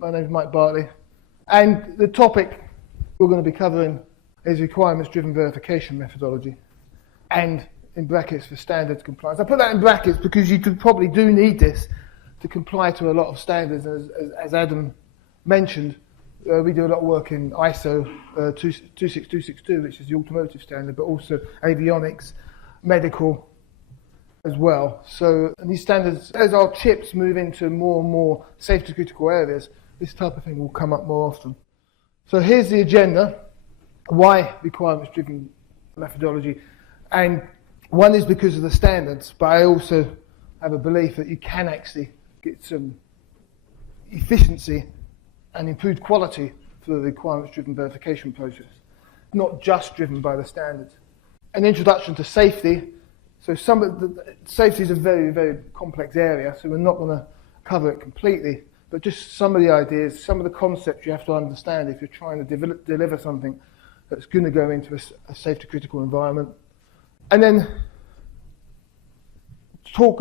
My name is Mike Bartley, and the topic we're going to be covering is requirements-driven verification methodology, and in brackets for standards compliance. I put that in brackets because you probably do need this to comply to a lot of standards. As Adam mentioned, we do a lot of work in ISO 26262, which is the automotive standard, but also avionics, medical as well. So these standards, as our chips move into more and more safety critical areas, this type of thing will come up more often. So here's the agenda. Why requirements-driven methodology? And one is because of the standards, but I also have a belief that you can actually get some efficiency and improved quality through the requirements-driven verification process, not just driven by the standards. An introduction to safety. So safety is a very, very complex area, so we're not going to cover it completely, but just some of the ideas, some of the concepts you have to understand if you're trying to deliver something that's going to go into a safety critical environment. And then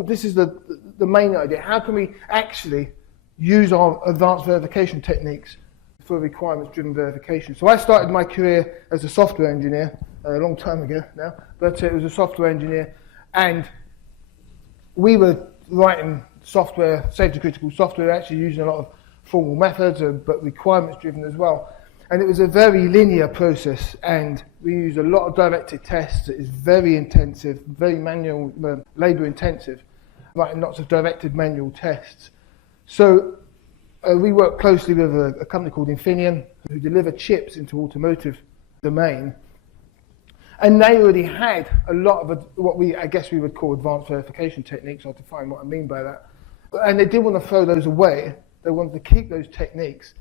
this is the main idea, how can we actually use our advanced verification techniques for requirements-driven verification. So I started my career as a software engineer, a long time ago now, but it was a software engineer, and we were writing software, safety critical software, actually using a lot of formal methods, but requirements-driven as well. And it was a very linear process, and we used a lot of directed tests. It is very intensive, very manual, labour-intensive, writing lots of directed manual tests. So we worked closely with a company called Infineon, who deliver chips into automotive domain. And they already had a lot of what I guess we would call advanced verification techniques. I'll define what I mean by that. And they didn't want to throw those away. They wanted to keep those techniques,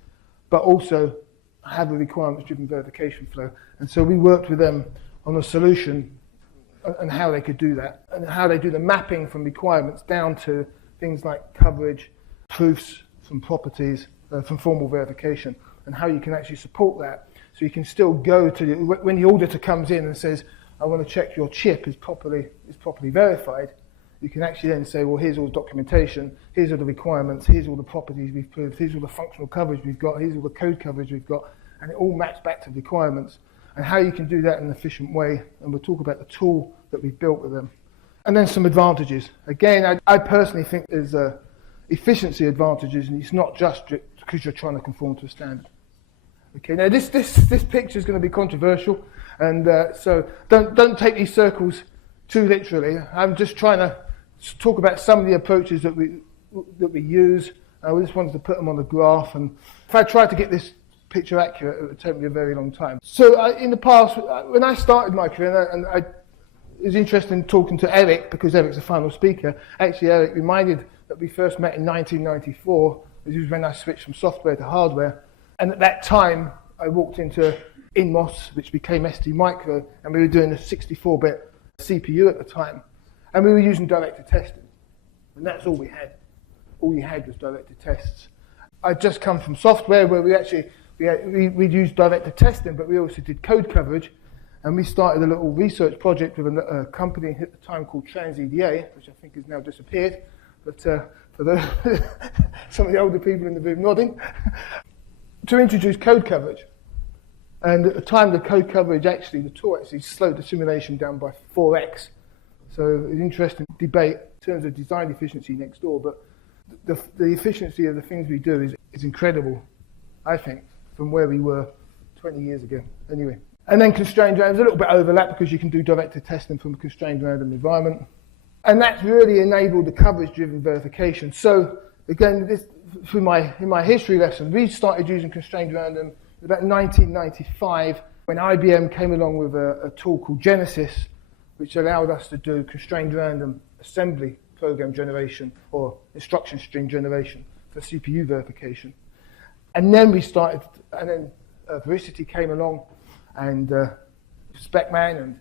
but also have a requirements-driven verification flow. And so we worked with them on a solution and how they could do that, and how they do the mapping from requirements down to things like coverage, proofs from properties, from formal verification, and how you can actually support that. So you can still go to when the auditor comes in and says, I want to check your chip is properly verified, you can actually then say, well, here's all the documentation, here's all the requirements, here's all the properties we've proved, here's all the functional coverage we've got, here's all the code coverage we've got, and it all maps back to requirements, and how you can do that in an efficient way. And we'll talk about the tool that we've built with them. And then some advantages. Again, I personally think there's efficiency advantages, and it's not just because you're trying to conform to a standard. Okay, now this picture is going to be controversial, and so don't take these circles too literally. I'm just trying to talk about some of the approaches that we use. We just wanted to put them on the graph, and if I tried to get this picture accurate, it would take me a very long time. So in the past, when I started my career, and I was interested in talking to Erich, because Erich's the final speaker. Actually, Erich reminded that we first met in 1994, which was when I switched from software to hardware. And at that time, I walked into InMOS, which became ST Micro, and we were doing a 64-bit CPU at the time. And we were using directed testing. And that's all we had. All you had was directed tests. I'd just come from software where we'd used directed testing, but we also did code coverage. And we started a little research project with a company at the time called TransEDA, which I think has now disappeared. But for some of the older people in the room nodding, to introduce code coverage. And at the time, the code coverage the tool actually slowed the simulation down by 4x. So it was an interesting debate in terms of design efficiency next door, but the efficiency of the things we do is incredible, I think, from where we were 20 years ago. Anyway. And then constrained random, there's a little bit overlap because you can do directed testing from a constrained random environment. And that's really enabled the coverage-driven verification. So again, in my history lesson, we started using constrained random about 1995 when IBM came along with a tool called Genesis, which allowed us to do constrained random assembly program generation or instruction string generation for CPU verification. And then Veracity came along, and Specman and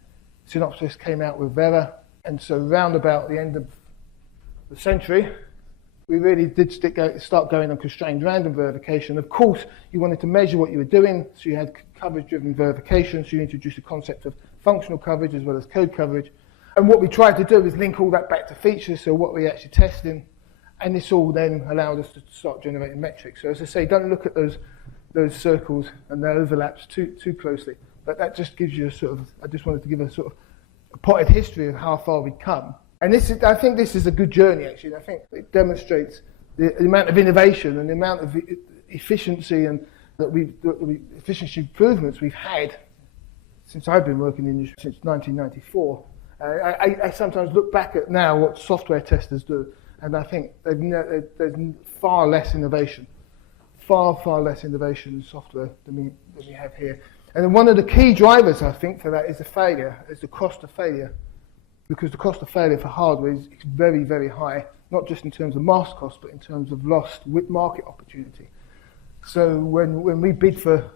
Synopsys came out with Vera. And so round about the end of the century, we really did start going on constrained random verification. Of course, you wanted to measure what you were doing, so you had coverage-driven verification, so you introduced the concept of functional coverage as well as code coverage. And what we tried to do is link all that back to features, so what we're actually testing, And this all then allowed us to start generating metrics. So as I say, don't look at those circles and their overlaps too closely. But that just gives you a sort of, I just wanted to give a sort of a potted history of how far we've come. And I think this is a good journey, actually. I think it demonstrates the amount of innovation and the amount of efficiency and efficiency improvements we've had since I've been working in the industry since 1994. I sometimes look back at now what software testers do, and I think there's far less innovation, far less innovation in software than we have here. And one of the key drivers, I think, for that is the cost of failure. Because the cost of failure for hardware is very, very high, not just in terms of mask cost, but in terms of lost market opportunity. So when we bid for,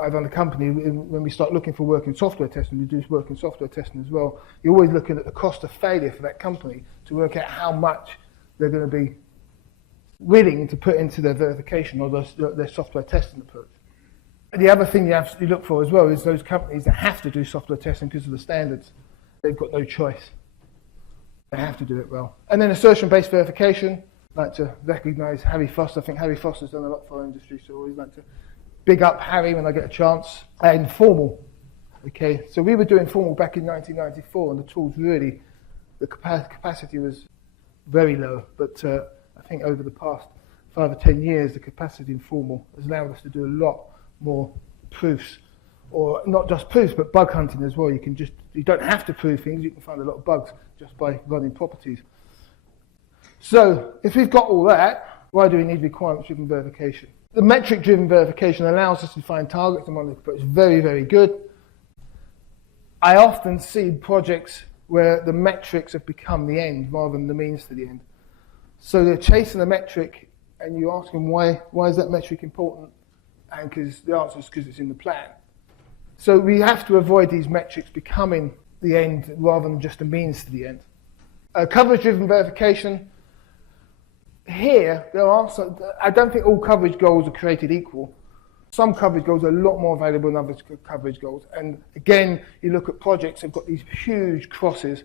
I run a company, when we start looking for work in software testing, we do work in software testing as well, you're always looking at the cost of failure for that company to work out how much they're going to be willing to put into their verification or their software testing approach. The other thing you absolutely look for as well is those companies that have to do software testing because of the standards. They've got no choice. They have to do it well. And then assertion-based verification. I like to recognise Harry Foster. I think Harry Foster's done a lot for our industry, so I always like to big up Harry when I get a chance. And formal. Okay, so we were doing formal back in 1994, and the tools really, the capacity was very low. But I think over the past 5 or 10 years, the capacity in formal has allowed us to do a lot more proofs. Or not just proofs, but bug hunting as well. You don't have to prove things, you can find a lot of bugs just by running properties. So, if we've got all that, why do we need requirements-driven verification? The metric-driven verification allows us to find targets and monitoring, but it's very, very good. I often see projects where the metrics have become the end rather than the means to the end. So they're chasing the metric, and you ask them why is that metric important? And the answer is because it's in the plan. So we have to avoid these metrics becoming the end rather than just a means to the end. Coverage-driven verification. Here, I don't think all coverage goals are created equal. Some coverage goals are a lot more valuable than other coverage goals. And again, you look at projects that have got these huge crosses,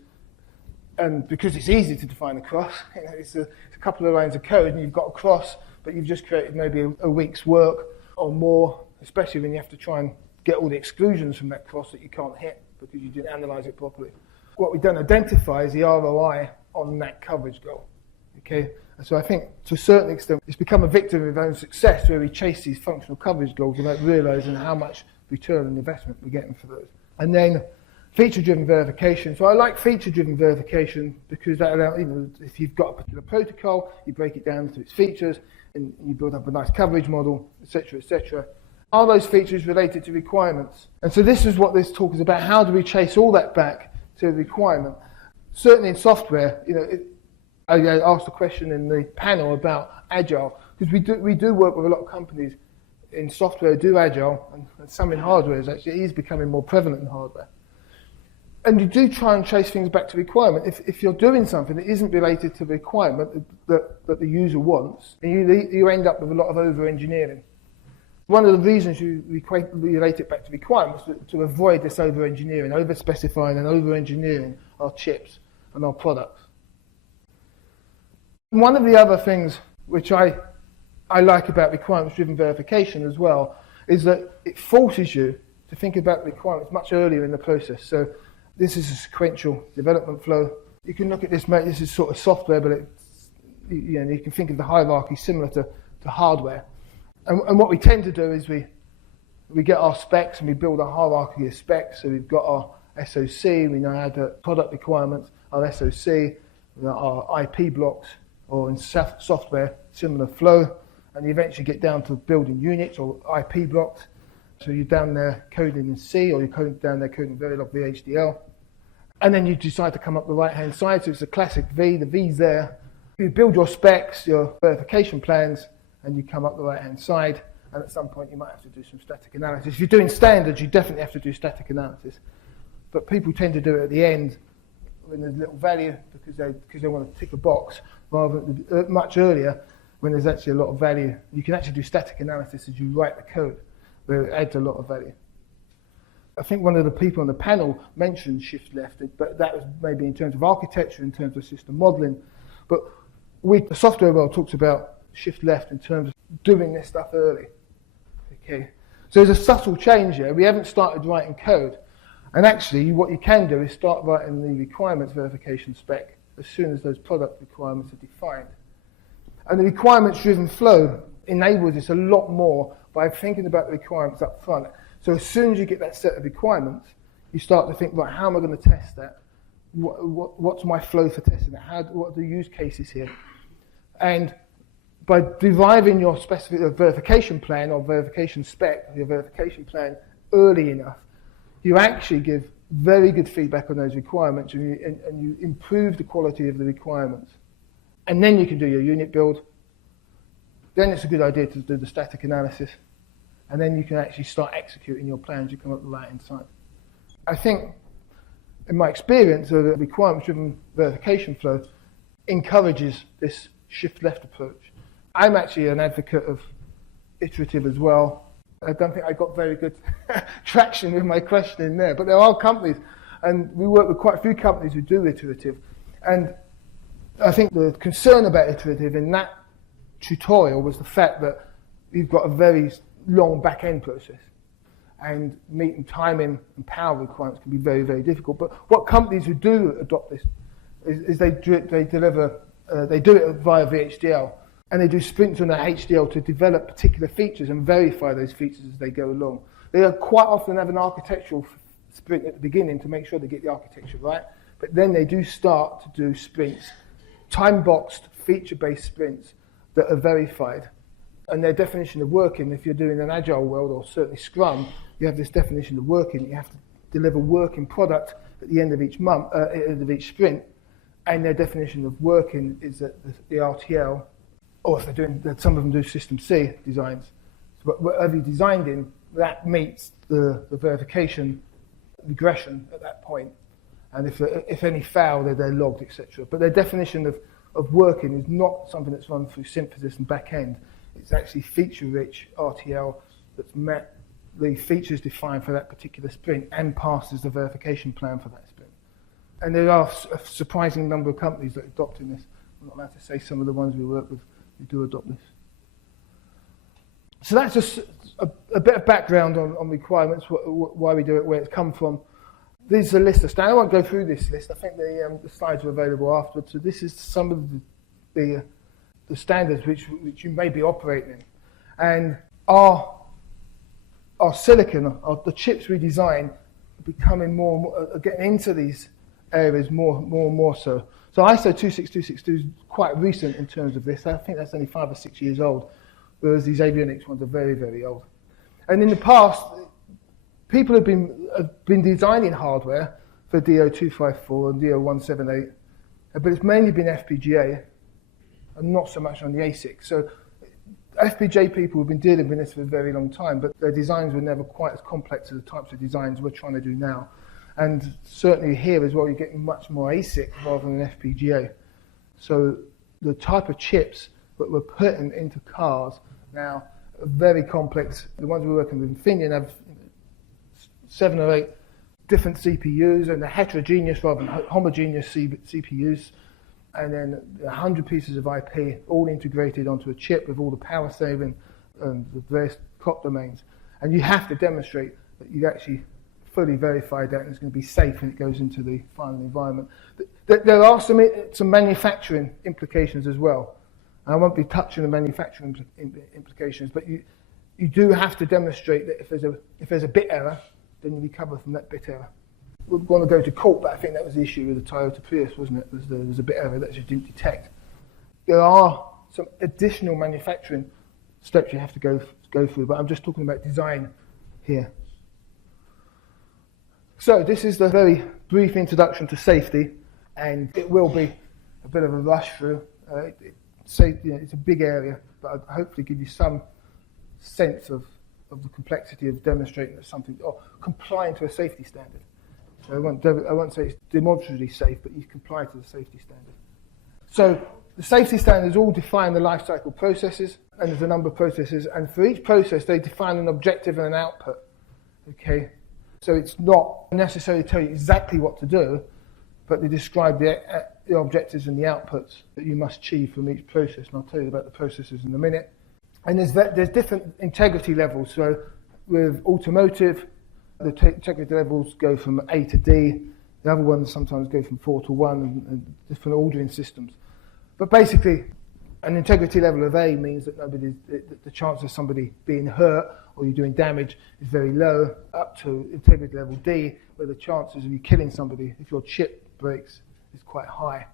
and because it's easy to define a cross, it's a couple of lines of code and you've got a cross, but you've just created maybe a week's work or more, especially when you have to try and get all the exclusions from that cross that you can't hit because you didn't analyse it properly. What we don't identify is the ROI on that coverage goal. Okay, and so I think to a certain extent it's become a victim of its own success where we chase these functional coverage goals without realising how much return on investment we're getting for those. And then feature-driven verification. So I like feature-driven verification because that allows, if you've got a particular protocol, you break it down to its features and you build up a nice coverage model, etc., etc. Are those features related to requirements? And so this is what this talk is about. How do we chase all that back to a requirement? Certainly in software, I asked a question in the panel about Agile, because we do work with a lot of companies in software do Agile, and some in hardware actually. It is becoming more prevalent in hardware. And you do try and chase things back to requirement. If you're doing something that isn't related to the requirement that the user wants, and you end up with a lot of over-engineering. One of the reasons you relate it back to requirements is to avoid this over-engineering, over-specifying and over-engineering our chips and our products. One of the other things which I like about requirements-driven verification as well is that it forces you to think about requirements much earlier in the process. So this is a sequential development flow. You can look at this is sort of software, but you can think of the hierarchy similar to hardware. And what we tend to do is we get our specs and we build a hierarchy of specs. So we've got our SOC, we know how to product requirements, our SOC, our IP blocks, or in software, similar flow. And you eventually get down to building units or IP blocks. So you're down there coding in C, or you're down there coding Verilog VHDL. And then you decide to come up the right-hand side. So it's a classic V, the V's there. You build your specs, your verification plans, and you come up the right-hand side, and at some point you might have to do some static analysis. If you're doing standards, you definitely have to do static analysis. But people tend to do it at the end when there's little value because they want to tick a box, rather than much earlier when there's actually a lot of value. You can actually do static analysis as you write the code, where it adds a lot of value. I think one of the people on the panel mentioned shift left, but that was maybe in terms of architecture, in terms of system modelling. But The software world talks about shift left in terms of doing this stuff early. Okay, so there's a subtle change here. We haven't started writing code. And actually, what you can do is start writing the requirements verification spec as soon as those product requirements are defined. And the requirements-driven flow enables this a lot more by thinking about the requirements up front. So as soon as you get that set of requirements, you start to think, right, how am I going to test that? What's my flow for testing that? What are the use cases here? And by deriving your specific verification plan or verification spec, your verification plan early enough, you actually give very good feedback on those requirements and you improve the quality of the requirements. And then you can do your unit build. Then it's a good idea to do the static analysis. And then you can actually start executing your plans. You come up with the right insight. I think, in my experience, the requirements-driven verification flow encourages this shift-left approach. I'm actually an advocate of iterative as well. I don't think I got very good traction with my question in there, but there are companies, and we work with quite a few companies who do iterative. And I think the concern about iterative in that tutorial was the fact that you've got a very long back-end process, and meeting timing and power requirements can be very, very difficult. But what companies who do adopt this is they do it via VHDL. And they do sprints on the HDL to develop particular features and verify those features as they go along. They quite often have an architectural sprint at the beginning to make sure they get the architecture right, but then they do start to do sprints, time-boxed, feature-based sprints that are verified. And their definition of working, if you're doing an agile world or certainly Scrum, you have this definition of working. You have to deliver working product at the end of each month, end of each sprint, and their definition of working is that the RTL, or if they're doing, some of them do System C designs. So whatever you designed in, that meets the verification regression at that point. And if any fail, they're logged, etc. But their definition of working is not something that's run through synthesis and back end. It's actually feature-rich RTL that's met the features defined for that particular sprint and passes the verification plan for that sprint. And there are a surprising number of companies that are adopting this. I'm not allowed to say some of the ones we work with who do adopt this. So that's just a bit of background on requirements, why we do it, where it's come from. This is a list of standards. I won't go through this list. I think the slides are available afterwards. So this is some of the standards which you may be operating in. And our silicon, the chips we design, are becoming more and more, are getting into these areas more and more so. So ISO 26262 is quite recent in terms of this. I think that's only 5 or 6 years old, whereas these avionics ones are very, very old. And in the past, people have been designing hardware for DO254 and DO178, but it's mainly been FPGA and not so much on the ASIC. So FPGA people have been dealing with this for a very long time, but their designs were never quite as complex as the types of designs we're trying to do now. And certainly here as well, you're getting much more ASIC rather than FPGA. So the type of chips that we're putting into cars now are very complex. The ones we're working with Infineon have 7 or 8 different CPUs, and they're heterogeneous rather than homogeneous CPUs. And then 100 pieces of IP all integrated onto a chip with all the power saving and the various clock domains. And you have to demonstrate that you've actually fully verified that and it's going to be safe when it goes into the final environment. There are some manufacturing implications as well. And I won't be touching the manufacturing implications, but you do have to demonstrate that if there's a bit error, then you recover from that bit error. We're going to go to court, but I think that was the issue with the Toyota Prius, wasn't it? There was a bit error that you didn't detect. There are some additional manufacturing steps you have to go through, but I'm just talking about design here. So this is the very brief introduction to safety, and it will be a bit of a rush through. Safety, it's a big area, but I'll hopefully give you some sense of the complexity of demonstrating that something, or complying to a safety standard. So I won't say it's demonstrably safe, but you comply to the safety standard. So the safety standards all define the life cycle processes, and there's a number of processes, and for each process they define an objective and an output. Okay, so it's not necessarily tell you exactly what to do, but they describe the the objectives and the outputs that you must achieve from each process, and I'll tell you about the processes in a minute. And there's different integrity levels. So with automotive, the integrity levels go from A to D. The other ones sometimes go from 4 to 1, and different ordering systems. But basically, an integrity level of A means that the chance of somebody being hurt or you doing damage is very low, up to integrity level D, where the chances of you killing somebody if your chip breaks is quite high.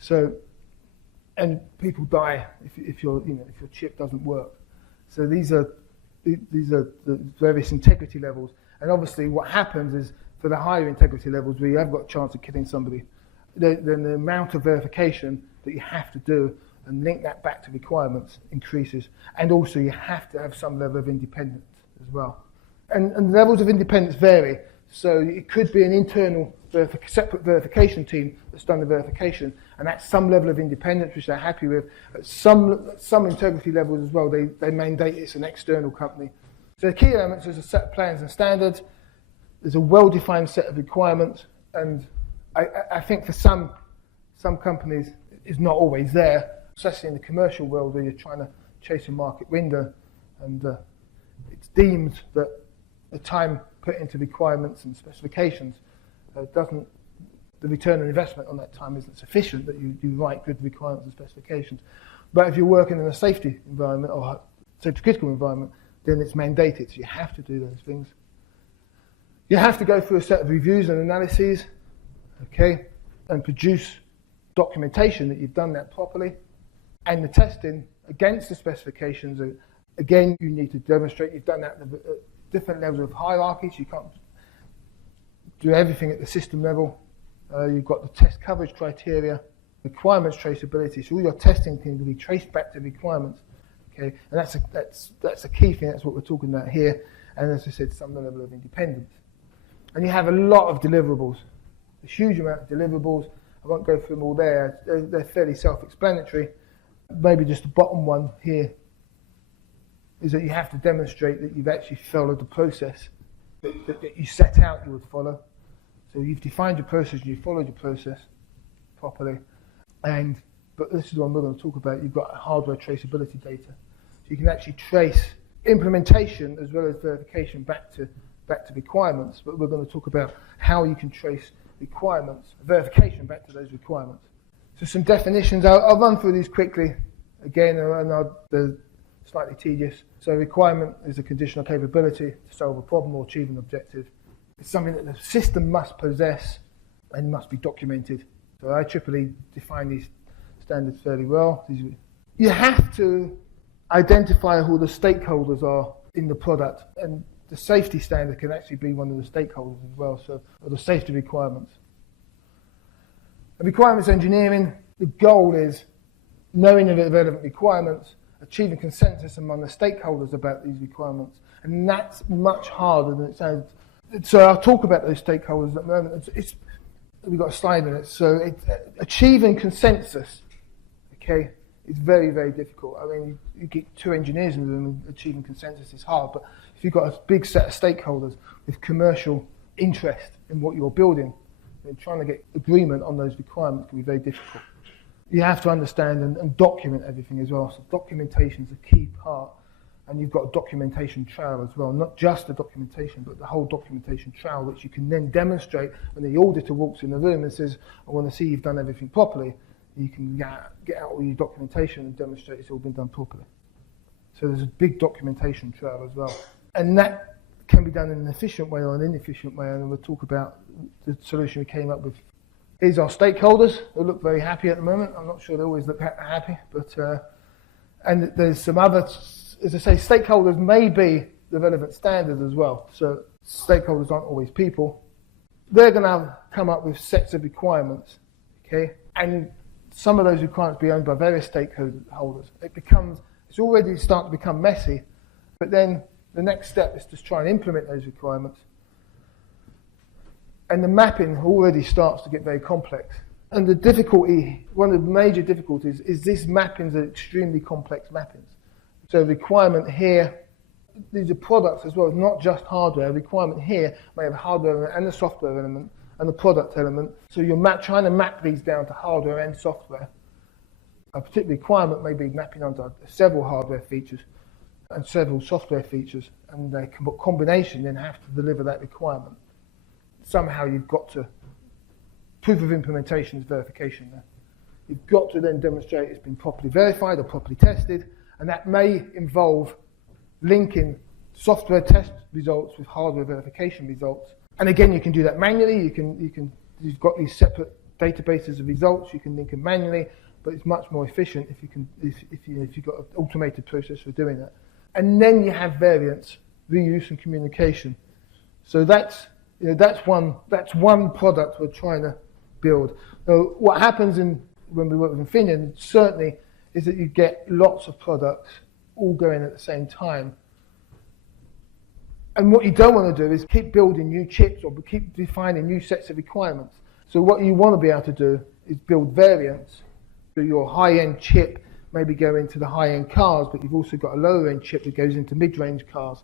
So, and people die if your chip doesn't work. So these are the various integrity levels. And obviously, what happens is for the higher integrity levels, where you have got a chance of killing somebody, then the amount of verification that you have to do and link that back to requirements increases. And also, you have to have some level of independence as well. And levels of independence vary. So it could be an internal separate verification team that's done the verification, and that's some level of independence which they're happy with. At some integrity levels as well, they mandate it's an external company. So the key elements is a set of plans and standards. There's a well-defined set of requirements, and I think for some companies it's not always there, especially in the commercial world where you're trying to chase a market window, and it's deemed that the time put into requirements and specifications the return on investment on that time isn't sufficient that you write good requirements and specifications. But if you're working in a safety environment or safety critical environment, then it's mandated, so you have to do those things. You have to go through a set of reviews and analyses, okay, and produce documentation that you've done that properly. And the testing against the specifications, again, you need to demonstrate you've done that at different levels of hierarchies. You can't do everything at the system level. You've got the test coverage criteria, requirements traceability. So all your testing can be traced back to requirements. Okay, and that's a key thing. That's what we're talking about here. And as I said, some level of independence. And you have a lot of deliverables, a huge amount of deliverables. I won't go through them all there. They're fairly self-explanatory. Maybe just the bottom one here is that you have to demonstrate that you've actually followed the process that you set out you would follow. So you've defined your process and you followed your process properly. But this is what I'm not going to talk about. You've got hardware traceability data. So you can actually trace implementation as well as verification back to requirements. But we're going to talk about how you can trace requirements, verification back to those requirements. So some definitions. I'll run through these quickly. Again, they're slightly tedious. So requirement is a conditional capability to solve a problem or achieve an objective. It's something that the system must possess and must be documented. So IEEE define these standards fairly well. You have to identify who the stakeholders are in the product, and the safety standard can actually be one of the stakeholders as well, so or the safety requirements. And requirements engineering, the goal is knowing the relevant requirements, achieving consensus among the stakeholders about these requirements, and that's much harder than it sounds. So I'll talk about those stakeholders at the moment. We've got a slide in it. So achieving consensus, okay, is very, very difficult. I mean, you get two engineers in the room, and achieving consensus is hard. But if you've got a big set of stakeholders with commercial interest in what you're building, then trying to get agreement on those requirements can be very difficult. You have to understand and document everything as well. So documentation is a key part. And you've got a documentation trail as well, not just the documentation, but the whole documentation trail, which you can then demonstrate when the auditor walks in the room and says, I want to see you've done everything properly. You can get out all your documentation and demonstrate it's all been done properly. So there's a big documentation trail as well. And that can be done in an efficient way or an inefficient way, and we'll talk about the solution we came up with. Here's our stakeholders. They look very happy at the moment. I'm not sure they always look happy, but and there's some other, as I say, stakeholders may be the relevant standard as well. So stakeholders aren't always people. They're going to come up with sets of requirements, okay? And some of those requirements be owned by various stakeholders. It's already starting to become messy, but then the next step is to try and implement those requirements. And the mapping already starts to get very complex. And the difficulty, one of the major difficulties, is these mappings are extremely complex mappings. So requirement here, these are products as well, not just hardware. A requirement here may have hardware and a software element, and the product element. So you're trying to map these down to hardware and software. A particular requirement may be mapping onto several hardware features and several software features, and the combination then have to deliver that requirement. Somehow you've got to, proof of implementation is verification there. You've got to then demonstrate it's been properly verified or properly tested, and that may involve linking software test results with hardware verification results. And again, you can do that manually. You've got these separate databases of results. You can link them manually, but it's much more efficient if you've got an automated process for doing that. And then you have variants, reuse, and communication. So that's one product we're trying to build. So what happens when we work with Infineon certainly is that you get lots of products all going at the same time. And what you don't want to do is keep building new chips or keep defining new sets of requirements. So what you want to be able to do is build variants. So your high-end chip maybe go into the high-end cars, but you've also got a lower-end chip that goes into mid-range cars.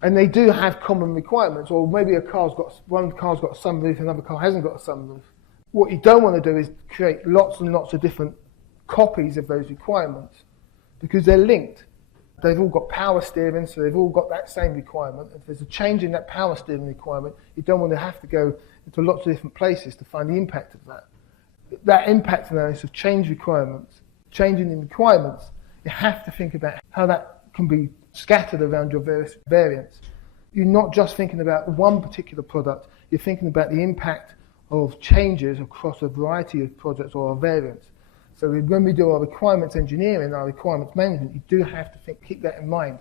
And they do have common requirements, or maybe one car's got a sunroof, another car hasn't got a sunroof. What you don't want to do is create lots and lots of different copies of those requirements because they're linked. They've all got power steering, so they've all got that same requirement. If there's a change in that power steering requirement, you don't want to have to go into lots of different places to find the impact of that. That impact analysis of changing in requirements, you have to think about how that can be scattered around your various variants. You're not just thinking about one particular product, you're thinking about the impact of changes across a variety of products or variants. So when we do our requirements engineering, our requirements management, you do have to keep that in mind.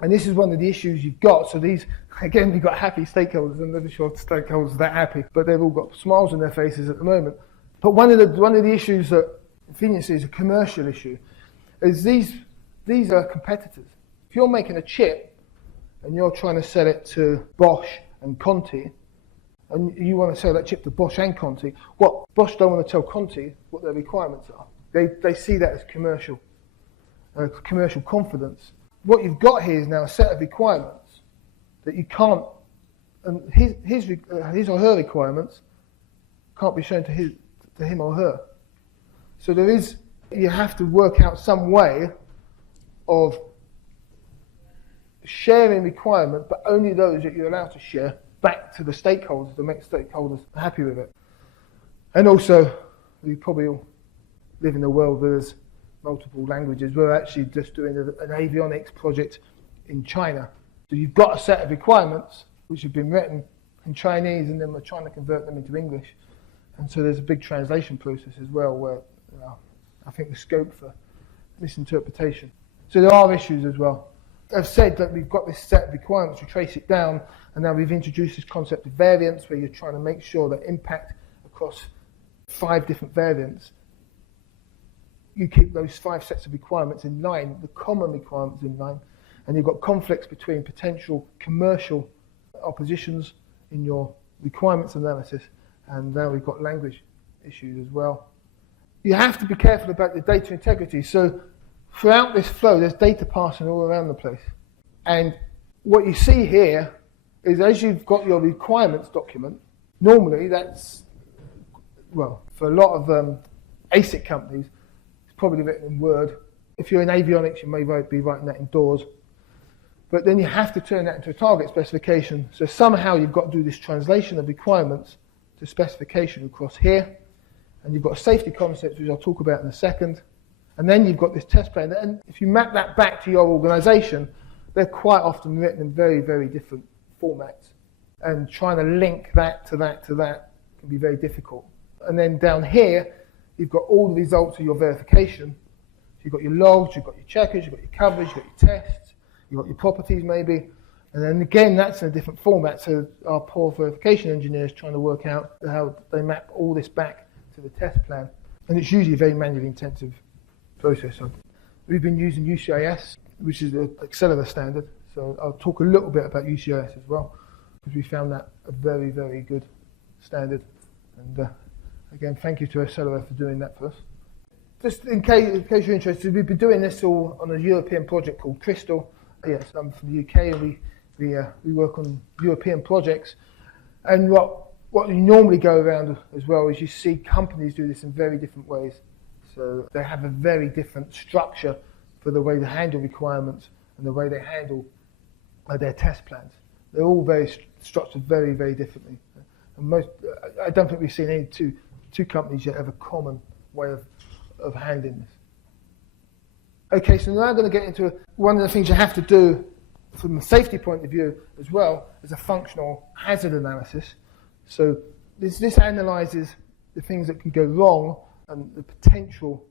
And this is one of the issues you've got. So these, again, we've got happy stakeholders. I'm never sure if stakeholders are that happy, but they've all got smiles on their faces at the moment. But one of the issues that Infineon sees, a commercial issue, is these are competitors. If you're making a chip and you're trying to sell it to Bosch and Conti, and you want to sell that chip to Bosch and Conti, what Bosch don't want to tell Conti what their requirements are. They see that as commercial confidence. What you've got here is now a set of requirements that you can't, and his or her requirements can't be shown to him or her. So you have to work out some way of sharing requirements, but only those that you're allowed to share back to the stakeholders to make stakeholders happy with it. And also, we probably all live in a world where there's multiple languages. We're actually just doing an avionics project in China. So you've got a set of requirements which have been written in Chinese, and then we're trying to convert them into English. And so there's a big translation process as well where I think the scope for misinterpretation. So there are issues as well. I've said that we've got this set of requirements, we trace it down, and now we've introduced this concept of variants where you're trying to make sure that impact across 5 different variants, you keep those 5 sets of requirements in line, the common requirements in line, and you've got conflicts between potential commercial oppositions in your requirements analysis, and now we've got language issues as well. You have to be careful about the data integrity. So throughout this flow, there's data passing all around the place. And what you see here is as you've got your requirements document, normally that's, well, for a lot of ASIC companies, it's probably written in Word. If you're in avionics, you may be writing that in DAWs. But then you have to turn that into a target specification. So somehow you've got to do this translation of requirements to specification across here. And you've got a safety concept, which I'll talk about in a second. And then you've got this test plan. And if you map that back to your organization, they're quite often written in very, very different formats. And trying to link that to that to that can be very difficult. And then down here, you've got all the results of your verification. So you've got your logs, you've got your checkers, you've got your coverage, you've got your tests, you've got your properties maybe. And then again, that's in a different format. So our poor verification engineers trying to work out how they map all this back to the test plan. And it's usually a very manually intensive process. So we've been using UCIS, which is the Accelera standard. So I'll talk a little bit about UCIS as well, because we found that a very, very good standard. And again, thank you to Accelera for doing that for us. Just in case you're interested, we've been doing this all on a European project called Crystal. Yes, I'm from the UK, and we work on European projects. And what what you normally go around as well is you see companies do this in very different ways. So they have a very different structure for the way they handle requirements and the way they handle their test plans. They're all very structured very, very differently. And I don't think we've seen any two companies yet have a common way of handling this. Okay, so now I'm going to get into one of the things you have to do from a safety point of view as well as a functional hazard analysis. So this analyses the things that can go wrong and the potential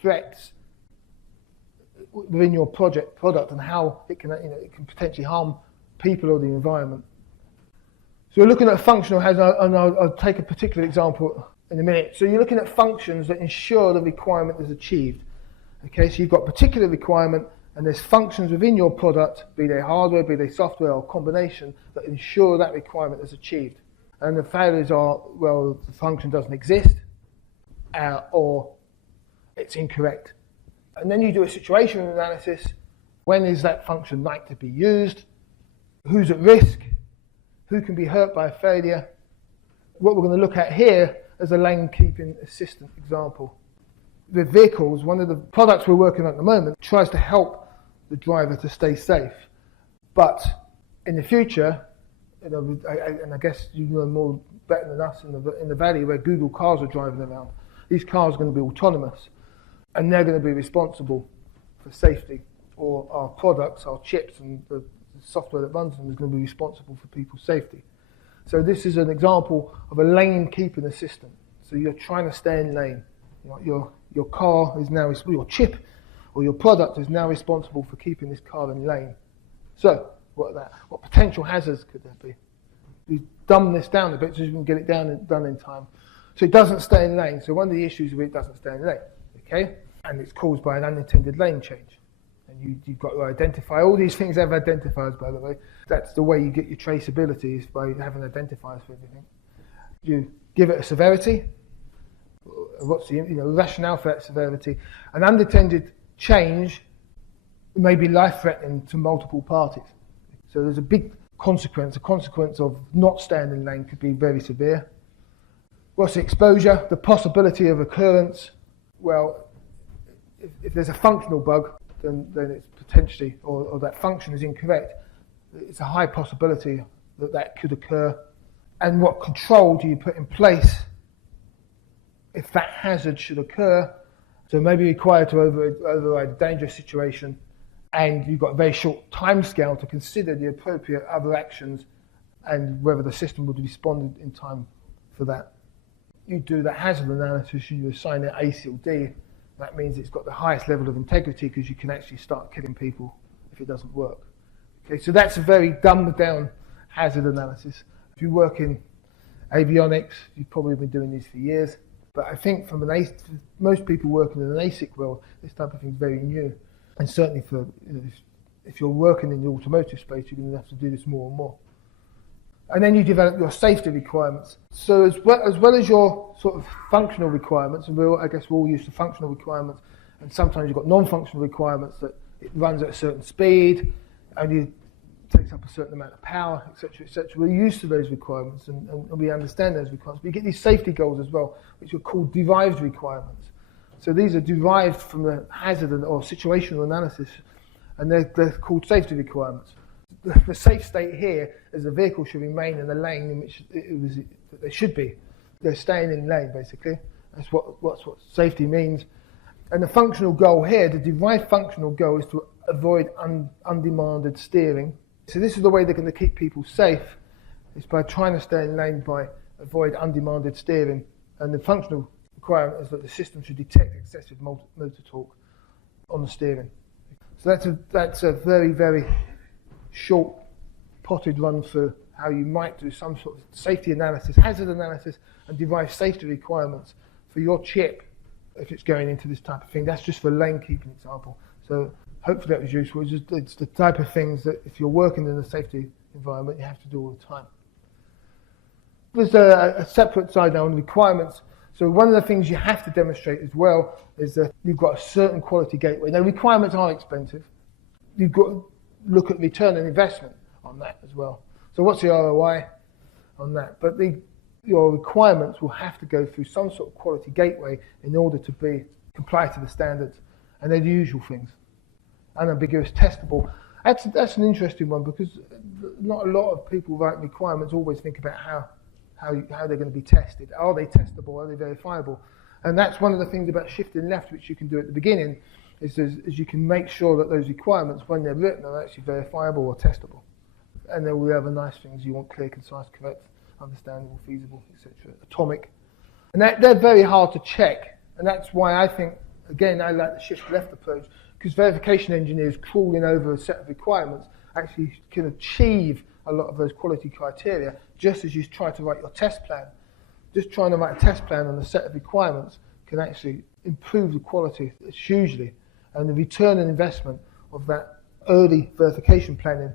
threats within your product and how it can, it can potentially harm people or the environment. So we're looking at a functional hazard, and I'll take a particular example in a minute. So you're looking at functions that ensure the requirement is achieved. Okay, so you've got a particular requirement, and there's functions within your product, be they hardware, be they software, or combination, that ensure that requirement is achieved. And the failures are, well, the function doesn't exist, or it's incorrect. And then you do a situational analysis. When is that function likely to be used? Who's at risk? Who can be hurt by a failure? What we're going to look at here is a lane keeping assistant example. With vehicles, one of the products we're working on at the moment tries to help the driver to stay safe. But in the future, and I guess you know more better than us in the valley where Google cars are driving around, these cars are going to be autonomous, and they're going to be responsible for safety, or our products, our chips, and the software that runs them is going to be responsible for people's safety. So this is an example of a lane keeping assistant. So you're trying to stay in lane. Your car is now, your chip or your product is now responsible for keeping this car in lane. So what potential hazards could there be? We dumb this down a bit so you can get it done in time. So it doesn't stay in lane. So one of the issues with it doesn't stay in lane, okay? And it's caused by an unintended lane change. And you've got to identify, all these things have identifiers, by the way. That's the way you get your traceability, is by having identifiers for everything. You give it a severity. What's the rationale for that severity? An unintended change may be life-threatening to multiple parties. So there's a big consequence. A consequence of not staying in lane could be very severe. What's the exposure? The possibility of occurrence. Well, if there's a functional bug, then it's potentially, or that function is incorrect, it's a high possibility that could occur. And what control do you put in place if that hazard should occur? So maybe required to override a dangerous situation, and you've got a very short time scale to consider the appropriate other actions and whether the system would respond in time for that. You do the hazard analysis, you assign it A, C, or D. That means it's got the highest level of integrity because you can actually start killing people if it doesn't work. Okay, so that's a very dumbed down hazard analysis. If you work in avionics, you've probably been doing these for years. But I think from most people working in an ASIC world, this type of thing is very new. And certainly for if you're working in the automotive space, you're going to have to do this more and more. And then you develop your safety requirements. So as well as your sort of functional requirements, and I guess we're all used to functional requirements, and sometimes you've got non-functional requirements that it runs at a certain speed, and it takes up a certain amount of power, etc., etc. We're used to those requirements, and we understand those requirements. But you get these safety goals as well, which are called derived requirements. So these are derived from the hazard or situational analysis, and they're called safety requirements. The safe state here is the vehicle should remain in the lane in which they should be. They're staying in lane, basically. That's what safety means. And the functional goal here, the derived functional goal, is to avoid undemanded steering. So this is the way they're going to keep people safe, is by trying to stay in lane by avoid undemanded steering. And the functional requirement is that the system should detect excessive motor torque on the steering. So that's a very, very short potted run for how you might do some sort of safety analysis, hazard analysis, and derive safety requirements for your chip if it's going into this type of thing. That's just for a lane keeping example. So hopefully that was useful. It's the type of things that if you're working in a safety environment, you have to do all the time. There's a separate side now on requirements. So one of the things you have to demonstrate as well is that you've got a certain quality gateway. Now requirements are expensive. You've got to look at return on investment on that as well. So what's the ROI on that? But the your requirements will have to go through some sort of quality gateway in order to be comply to the standards. And they're the usual things. Unambiguous, testable. That's an interesting one, because not a lot of people writing requirements always think about how they're going to be tested. Are they testable? Are they verifiable? And that's one of the things about shifting left, which you can do at the beginning, is you can make sure that those requirements, when they're written, are actually verifiable or testable. And then all the other nice things you want: clear, concise, correct, understandable, feasible, etc. Atomic. And they're very hard to check. And that's why I think, again, I like the shift left approach, because verification engineers crawling over a set of requirements actually can achieve a lot of those quality criteria, just as you try to write your test plan. Just trying to write a test plan on a set of requirements can actually improve the quality hugely. And the return on investment of that early verification planning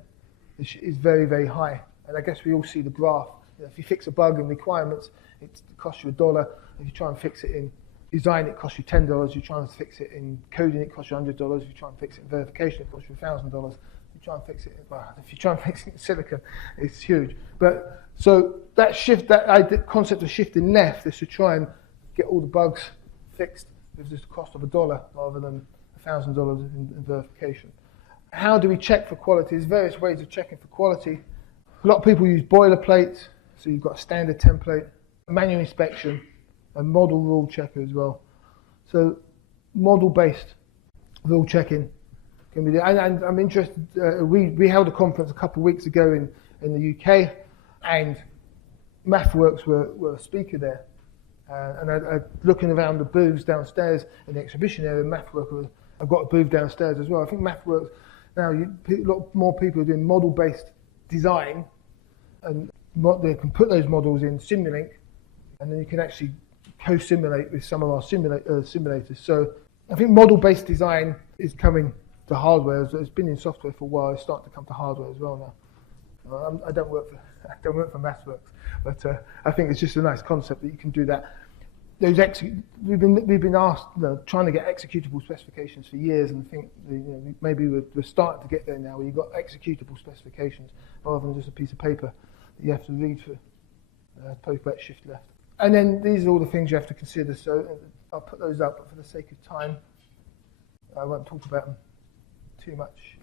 is very, very high. And I guess we all see the graph. If you fix a bug in requirements, it costs you $1. If you try and fix it in design, it costs you $10. You try and fix it in coding, it costs you $100. If you try and fix it in verification, it costs you $1,000. If you try and fix it, if you try and fix it in silicon, it's huge. But so that shift, concept of shifting left, is to try and get all the bugs fixed with just the cost of $1 rather than $1,000 in verification. How do we check for quality? There's various ways of checking for quality. A lot of people use boilerplates, so you've got a standard template, manual inspection, and model rule checker as well. So model-based rule checking can be. And I'm interested. We held a conference a couple of weeks ago in the UK, and MathWorks were a speaker there. And I looking around the booths downstairs in the exhibition area, MathWorks. I've got a booth downstairs as well. I think MathWorks now, a lot more people are doing model-based design, and they can put those models in Simulink, and then you can actually co-simulate with some of our simulators. So I think model-based design is coming to hardware. It's been in software for a while. It's starting to come to hardware as well now. I don't work for MathWorks, but I think it's just a nice concept that you can do that. We've been asked, trying to get executable specifications for years, and think maybe we're starting to get there now, where you've got executable specifications rather than just a piece of paper that you have to read for post shift left. And then these are all the things you have to consider. So I'll put those up, but for the sake of time, I won't talk about them too much.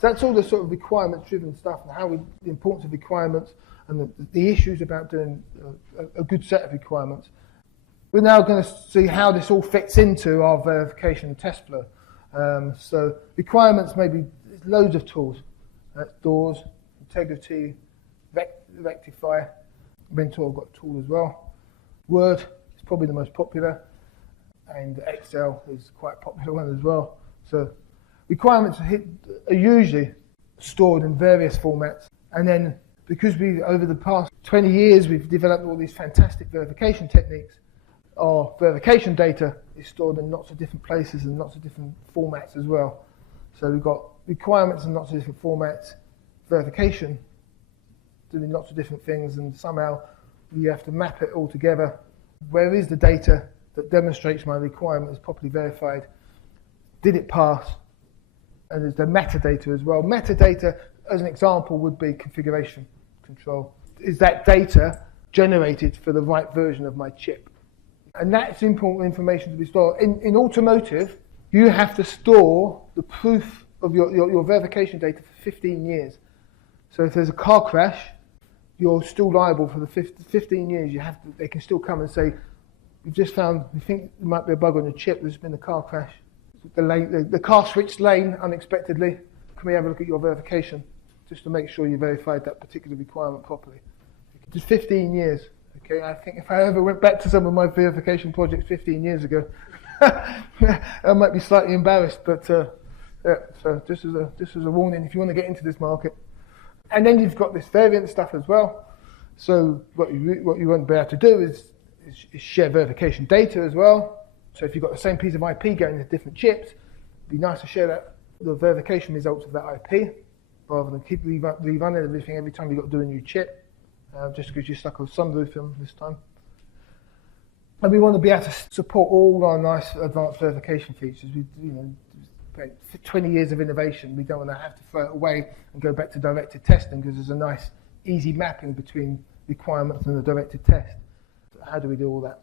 So that's all the sort of requirements-driven stuff, and the importance of requirements, and the issues about doing a good set of requirements. We're now going to see how this all fits into our verification and test flow. So requirements, maybe loads of tools. That's doors, integrity, rectify. Mentor got a tool as well. Word is probably the most popular, and Excel is quite a popular one as well. So requirements are usually stored in various formats, and then because over the past 20 years we've developed all these fantastic verification techniques, our verification data is stored in lots of different places and lots of different formats as well. So we've got requirements in lots of different formats, verification doing lots of different things, and somehow we have to map it all together. Where is the data that demonstrates my requirement is properly verified? Did it pass? And there's the metadata as well. Metadata, as an example, would be configuration control. Is that data generated for the right version of my chip? And that's important information to be stored. In automotive, you have to store the proof of your verification data for 15 years. So if there's a car crash, you're still liable for the 15 years. They can still come and say, we've just found, we think there might be a bug on your chip, there's been a car crash. The car switched lane unexpectedly. Can we have a look at your verification, just to make sure you verified that particular requirement properly? Just 15 years. Okay, I think if I ever went back to some of my verification projects 15 years ago, I might be slightly embarrassed, but yeah, so just as a warning, if you want to get into this market. And then you've got this variant stuff as well. So what you won't be able to do is share verification data as well. So if you've got the same piece of IP going to different chips, it'd be nice to share the verification results of that IP, rather than keep rerunning everything every time you've got to do a new chip, just because you're stuck with sunroof film this time. And we want to be able to support all our nice advanced verification features. 20 years of innovation, we don't want to have to throw it away and go back to directed testing, because there's a nice easy mapping between requirements and the directed test. How do we do all that?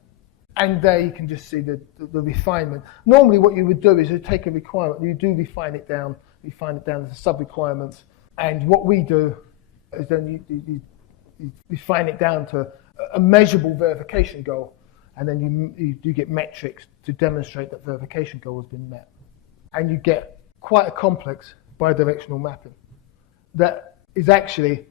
And there you can just see the refinement. Normally what you would do is you take a requirement, you do refine it down to sub-requirements. And what we do is then you refine it down to a measurable verification goal. And then you do get metrics to demonstrate that verification goal has been met. And you get quite a complex bidirectional mapping that is actually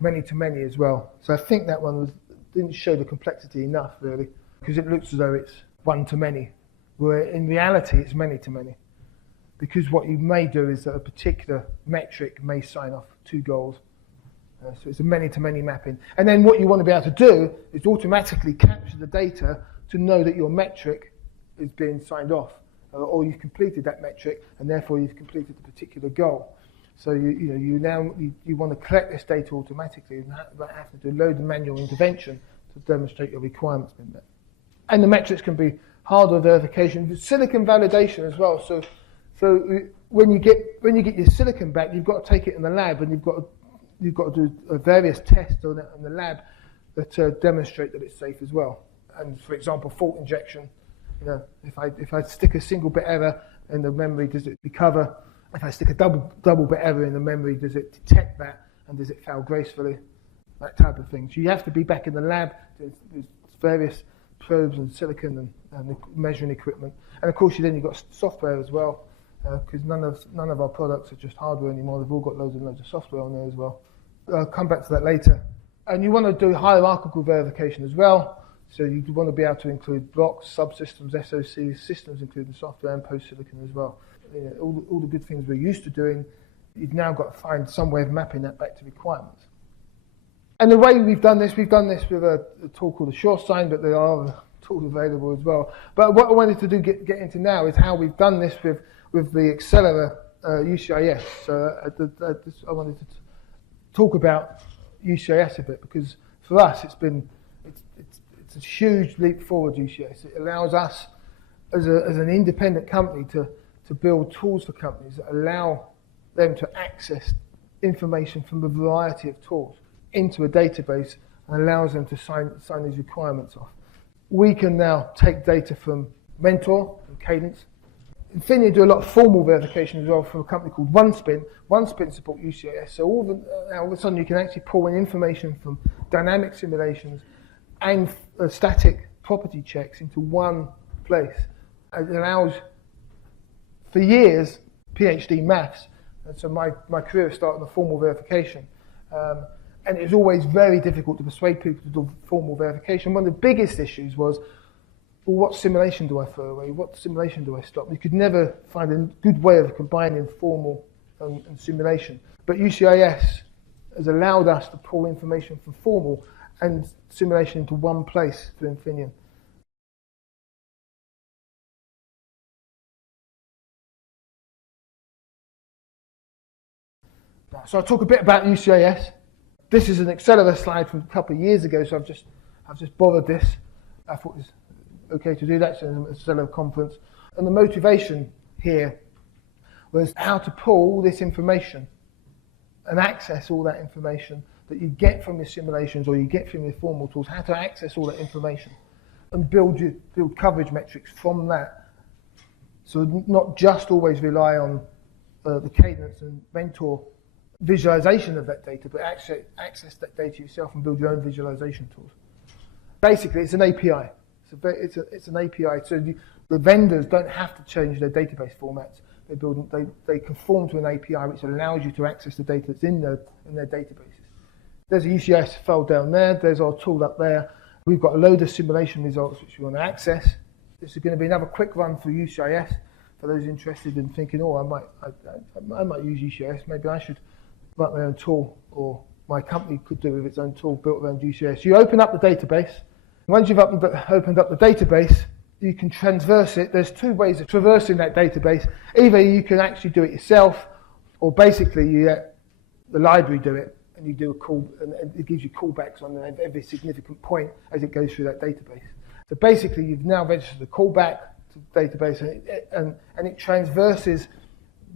many-to-many as well. So I think that one didn't show the complexity enough, really, because it looks as though it's one-to-many, where in reality it's many-to-many. Because what you may do is that a particular metric may sign off two goals. So it's a many-to-many mapping. And then what you want to be able to do is automatically capture the data to know that your metric is being signed off, or you've completed that metric, and therefore you've completed the particular goal. So you want to collect this data automatically and not have to do loads of manual intervention to demonstrate your requirements been met. And the metrics can be hardware verification, silicon validation as well. So when you get your silicon back, you've got to take it in the lab, and you've got to do various tests on it in the lab that demonstrate that it's safe as well. And for example, fault injection. If I stick a single bit error in the memory, does it recover? If I stick a double bit error in the memory, does it detect that, and does it fail gracefully? That type of thing. So you have to be back in the lab. There's various probes and silicon and measuring equipment, and of course you've got software as well, because none of our products are just hardware anymore. They've all got loads and loads of software on there as well. I'll come back to that later. And you want to do hierarchical verification as well. So you want to be able to include blocks, subsystems, SoCs, systems including software and post-silicon as well. All the good things we're used to doing, you've now got to find some way of mapping that back to requirements. And the way we've done this with a tool called a SureSign, but there are tools available as well. But what I wanted to do get into now is how we've done this with the Accelera UCIS. So I wanted to talk about UCIS a bit, because for us it's a huge leap forward. UCIS, it allows us as an independent company to build tools for companies that allow them to access information from a variety of tools into a database, and allows them to sign these requirements off. We can now take data from Mentor and Cadence. Infineon do a lot of formal verification as well from a company called OneSpin. OneSpin support UCIS, so all of a sudden you can actually pull in information from dynamic simulations and static property checks into one place. It allows, for years, PhD maths, and so my career started on formal verification. And it was always very difficult to persuade people to do formal verification. One of the biggest issues was, well, what simulation do I throw away? What simulation do I stop? You could never find a good way of combining formal and simulation. But UCIS has allowed us to pull information from formal and simulation into one place for Infineon. So I'll talk a bit about UCIS. This is an Accelera slide from a couple of years ago, so I've just borrowed this. I thought it was okay to do that. It's an Accelera conference. And the motivation here was how to pull all this information and access all that information that you get from your simulations or you get from your formal tools, how to access all that information and build coverage metrics from that. So not just always rely on the Cadence and Mentor visualization of that data, but access that data yourself and build your own visualization tools. Basically, it's an API. It's an API, so the vendors don't have to change their database formats. They conform to an API which allows you to access the data that's in their databases. There's a UCIS file down there. There's our tool up there. We've got a load of simulation results which we want to access. This is going to be another quick run through UCIS for those interested in thinking, oh, I might use UCIS. Maybe I should write my own tool, or my company could do with its own tool built around UCIS. You open up the database. Once you've opened up the database, you can transverse it. There's two ways of traversing that database. Either you can actually do it yourself, or basically you let the library do it, and you do a call, and it gives you callbacks on every significant point as it goes through that database. So basically, you've now registered a callback to the database, and it transverses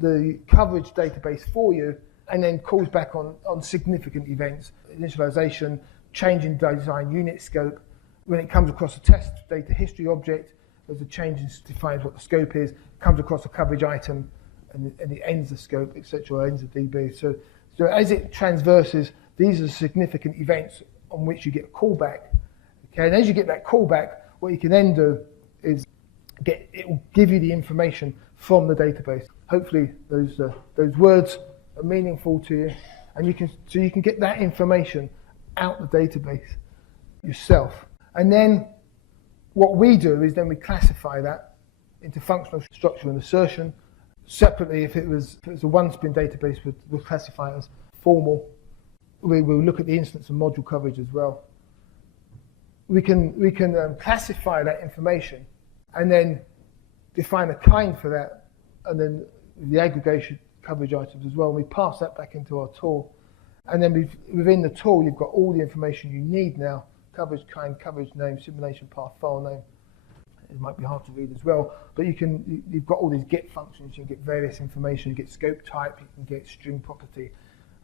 the coverage database for you, and then calls back on significant events, initialization, change in design unit scope. When it comes across a test data history object, there's a change in defines what the scope is, comes across a coverage item, and it ends the scope, etc., ends the DB. So as it transverses, these are significant events on which you get a callback. Okay, and as you get that callback, what you can then do is it will give you the information from the database. Hopefully, those words are meaningful to you, and you can get that information out the database yourself. And then what we do is then we classify that into functional structure and assertion. Separately, if it was a one-spin database, we'll classify it as formal. We will look at the instance and module coverage as well. We can classify that information and then define a kind for that, and then the aggregation coverage items as well. And we pass that back into our tool. And then within the tool, you've got all the information you need now: coverage kind, coverage name, simulation path, file name. It might be hard to read as well, but you've got all these get functions. You can get various information, you get scope type, you can get string property,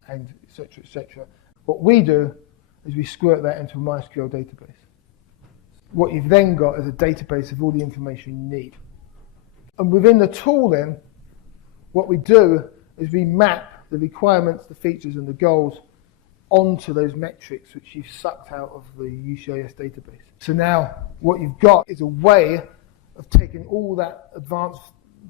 and etc., etc. What we do is we squirt that into a MySQL database. What you've then got is a database of all the information you need. And within the tool then, what we do is we map the requirements, the features, and the goals onto those metrics which you've sucked out of the UCIS database. So now what you've got is a way of taking all that advanced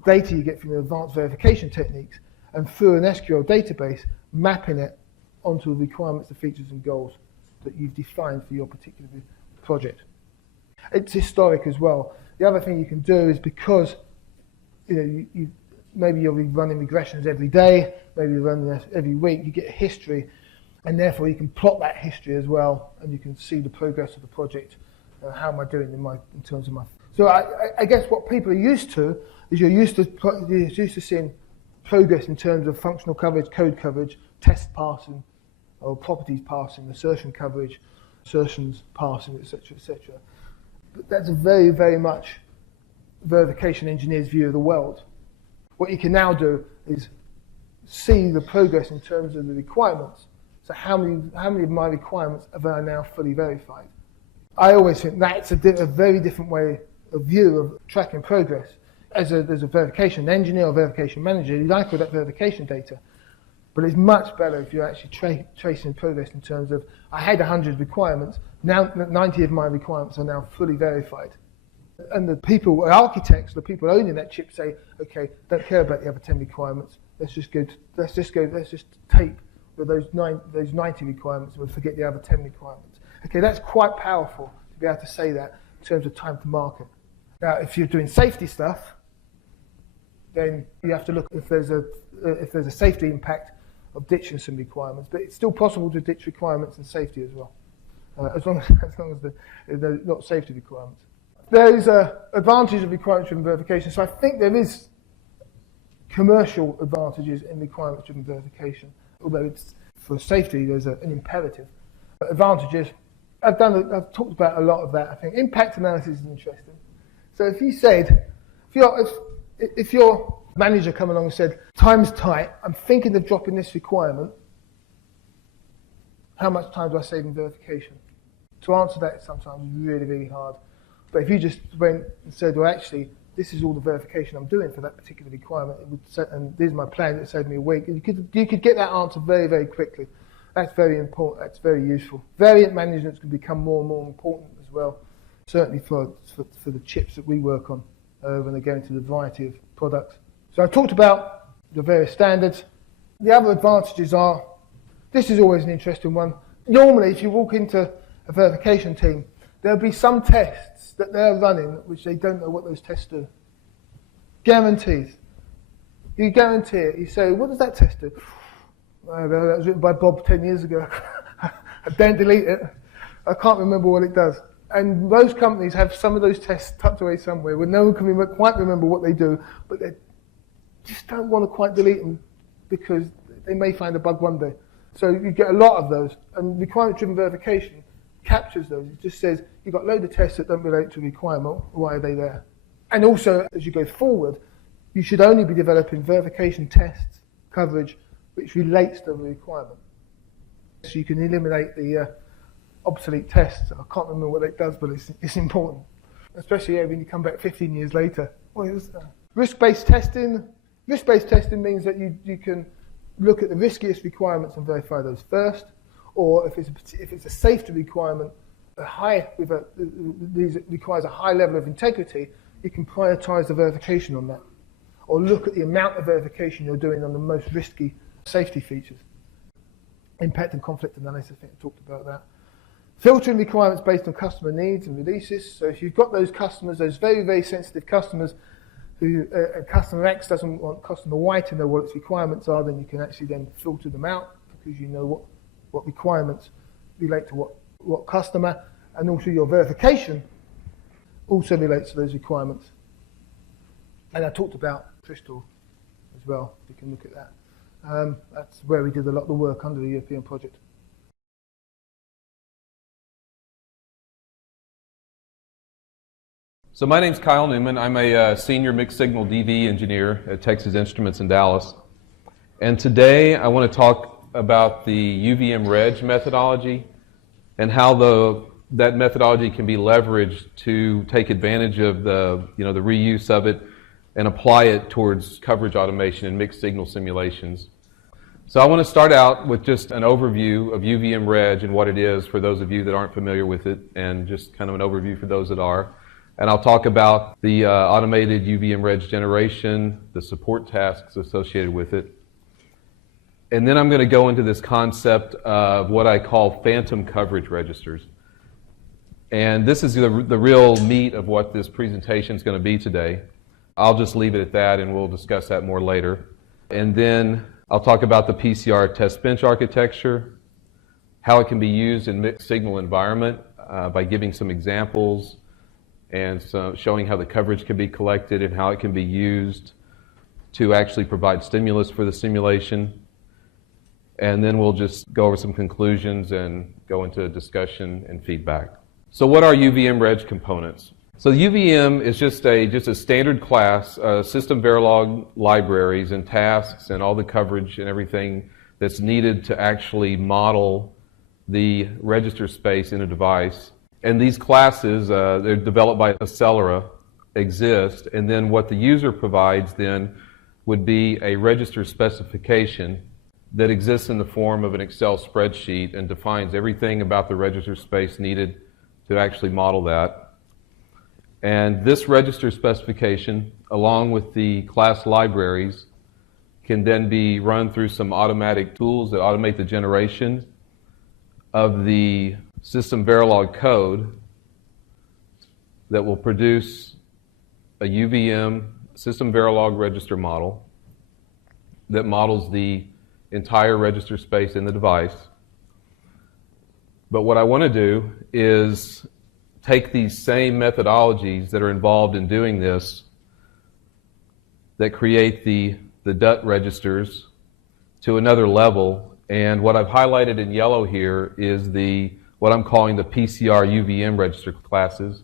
data you get from the advanced verification techniques and through an SQL database, mapping it onto the requirements, the features and goals that you've defined for your particular project. It's historic as well. The other thing you can do is, because you maybe you'll be running regressions every day, maybe you're running this every week, you get a history, and therefore you can plot that history as well, and you can see the progress of the project. How am I doing in terms of my? So I guess what people are used to is you're used to seeing progress in terms of functional coverage, code coverage, test passing, or properties passing, assertion coverage, assertions passing, etc., etc. But that's a very, very much verification engineer's view of the world. What you can now do is see the progress in terms of the requirements. So how many of my requirements have I now fully verified? I always think that's a very different way of view of tracking progress. As a verification engineer or verification manager, you like all that verification data, but it's much better if you're actually tracing progress in terms of, I had 100 requirements, now 90 of my requirements are now fully verified. And the people, architects, the people owning that chip say, okay, don't care about the other 10 requirements. Let's just tape with those 90 requirements and we'll forget the other 10 requirements. Okay, that's quite powerful to be able to say that in terms of time to market. Now, if you're doing safety stuff, then you have to look if there's a safety impact of ditching some requirements. But it's still possible to ditch requirements and safety as well, as long as they're not safety requirements. There is an advantage of requirement-driven verification. So I think there is commercial advantages in requirement-driven verification, although it's for safety there's an imperative. Advantages, I've talked about a lot of that. I think impact analysis is interesting. So if you said, if your manager come along and said, time's tight, I'm thinking of dropping this requirement, how much time do I save in verification? To answer that is sometimes really, really hard. But if you just went and said, well, actually, this is all the verification I'm doing for that particular requirement, and this is my plan, it saved me a week, you could get that answer very, very quickly. That's very important, that's very useful. Variant management can become more and more important as well, certainly for the chips that we work on when they go into the variety of products. So I've talked about the various standards. The other advantages are, this is always an interesting one. Normally, if you walk into a verification team, there'll be some tests that they're running which they don't know what those tests do. Guarantees. You guarantee it. You say, what does that test do? That was written by Bob 10 years ago. I don't delete it. I can't remember what it does. And most companies have some of those tests tucked away somewhere where no one can quite remember what they do, but they just don't want to quite delete them because they may find a bug one day. So you get a lot of those. And requirement-driven verification captures those. It just says, you've got a load of tests that don't relate to requirement. Why are they there? And also, as you go forward, you should only be developing verification tests, coverage, which relates to the requirement. So you can eliminate the obsolete tests. I can't remember what it does, but it's important, especially when you come back 15 years later. Risk-based testing. Risk-based testing means that you can look at the riskiest requirements and verify those first, or if it's a safety requirement, these requires a high level of integrity, you can prioritize the verification on that, or look at the amount of verification you're doing on the most risky safety features. Impact and conflict analysis, I think I talked about that. Filtering requirements based on customer needs and releases. So if you've got those customers, those very, very sensitive customers, who customer X doesn't want customer Y to know what its requirements are, then you can actually then filter them out because you know what requirements relate to what customer, and also your verification also relates to those requirements. And I talked about Crystal as well. You can look at that. That's where we did a lot of the work under the European project. So my name's Kyle Newman. I'm a senior mixed signal DV engineer at Texas Instruments in Dallas. And today I want to talk about the UVM Reg methodology and how that methodology can be leveraged to take advantage of the reuse of it and apply it towards coverage automation and mixed signal simulations. So I want to start out with just an overview of UVM Reg and what it is for those of you that aren't familiar with it, and just kind of an overview for those that are. And I'll talk about the automated UVM Reg generation, the support tasks associated with it. And then I'm going to go into this concept of what I call phantom coverage registers. And this is the real meat of what this presentation is going to be today. I'll just leave it at that, and we'll discuss that more later. And then I'll talk about the PCR test bench architecture, how it can be used in mixed signal environment by giving some examples, and so showing how the coverage can be collected and how it can be used to actually provide stimulus for the simulation. And then we'll just go over some conclusions and go into a discussion and feedback. So what are UVM Reg components? So the UVM is just a standard class, system Verilog libraries and tasks and all the coverage and everything that's needed to actually model the register space in a device. And these classes, they're developed by Accelera, exist, and then what the user provides then would be a register specification that exists in the form of an Excel spreadsheet and defines everything about the register space needed to actually model that. And this register specification, along with the class libraries, can then be run through some automatic tools that automate the generation of the system Verilog code that will produce a UVM system Verilog register model that models the entire register space in the device. But what I want to do is take these same methodologies that are involved in doing this, that create the DUT registers, to another level. And what I've highlighted in yellow here is what I'm calling the PCR UVM register classes,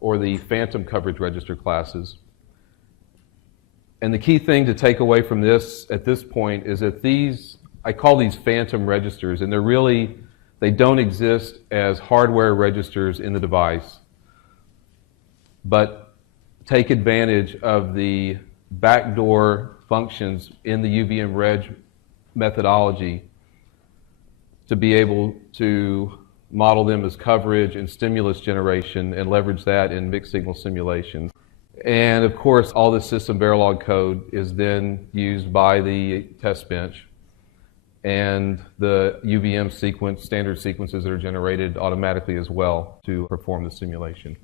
or the phantom coverage register classes. And the key thing to take away from this at this point is that I call these phantom registers, and they don't exist as hardware registers in the device, but take advantage of the backdoor functions in the UVM Reg methodology to be able to model them as coverage and stimulus generation and leverage that in mixed signal simulations. And of course, all this system Verilog code is then used by the test bench, and the UVM standard sequences that are generated automatically as well to perform the simulation.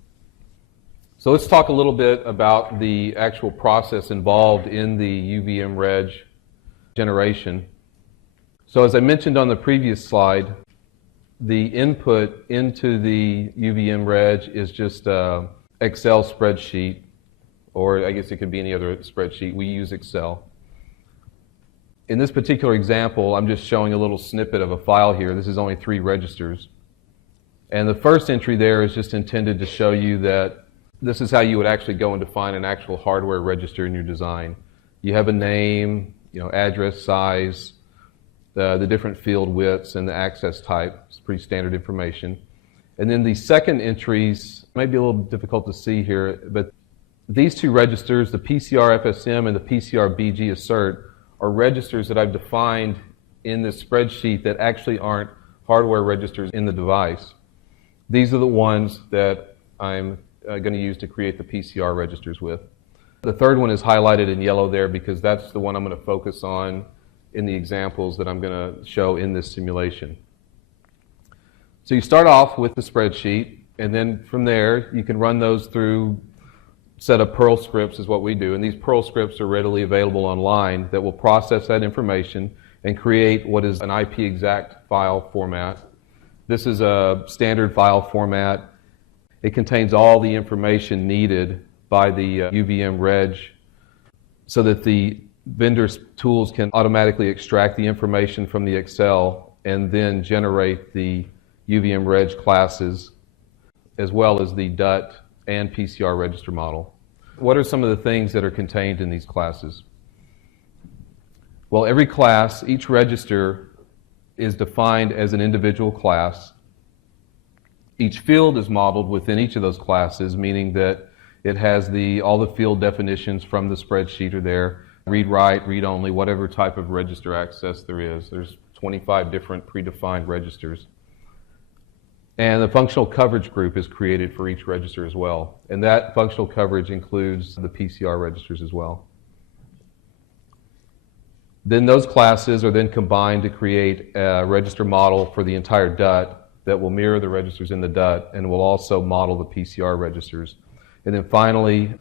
So let's talk a little bit about the actual process involved in the UVM Reg generation. So as I mentioned on the previous slide, the input into the UVM Reg is just an Excel spreadsheet, or I guess it could be any other spreadsheet. We use Excel. In this particular example, I'm just showing a little snippet of a file here. This is only 3 registers. And the first entry there is just intended to show you that this is how you would actually go and define an actual hardware register in your design. You have a name, address, size, the different field widths and the access type. It's pretty standard information. And then the second entries may be a little difficult to see here, but these two registers, the PCR FSM and the PCR BG assert, are registers that I've defined in this spreadsheet that actually aren't hardware registers in the device. These are the ones that I'm going to use to create the PCR registers with. The third one is highlighted in yellow there because that's the one I'm going to focus on in the examples that I'm going to show in this simulation. So you start off with the spreadsheet, and then from there you can run those through set of Perl scripts is what we do, and these Perl scripts are readily available online that will process that information and create what is an IP exact file format. This is a standard file format. It contains all the information needed by the UVM reg so that the vendor's tools can automatically extract the information from the Excel and then generate the UVM reg classes as well as the DUT and PCR register model. What are some of the things that are contained in these classes? Well, every class, each register is defined as an individual class. Each field is modeled within each of those classes, meaning that it has all the field definitions from the spreadsheet are there. Read, write, read only, whatever type of register access there is. There's 25 different predefined registers. And the functional coverage group is created for each register as well. And that functional coverage includes the PCR registers as well. Then those classes are then combined to create a register model for the entire DUT that will mirror the registers in the DUT and will also model the PCR registers. And then finally,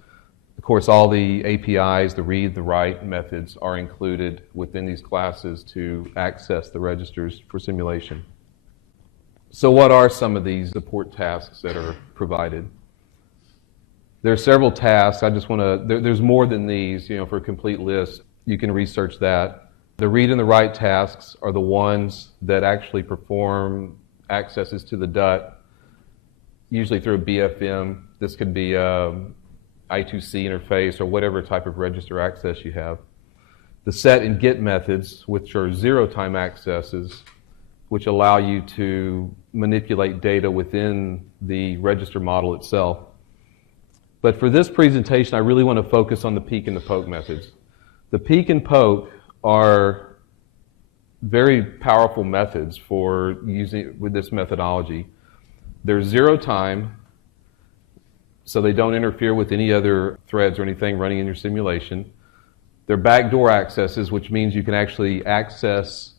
of course, all the APIs, the read, the write methods are included within these classes to access the registers for simulation. So what are some of these support tasks that are provided? There are several tasks. I just want to, there's more than these, for a complete list. You can research that. The read and the write tasks are the ones that actually perform accesses to the DUT, usually through a BFM. This could be I2C interface or whatever type of register access you have. The set and get methods, which are zero-time accesses, which allow you to manipulate data within the register model itself. But for this presentation, I really want to focus on the peek and the poke methods. The peek and poke are very powerful methods for using with this methodology. They're zero time, so they don't interfere with any other threads or anything running in your simulation. They're backdoor accesses, which means you can actually access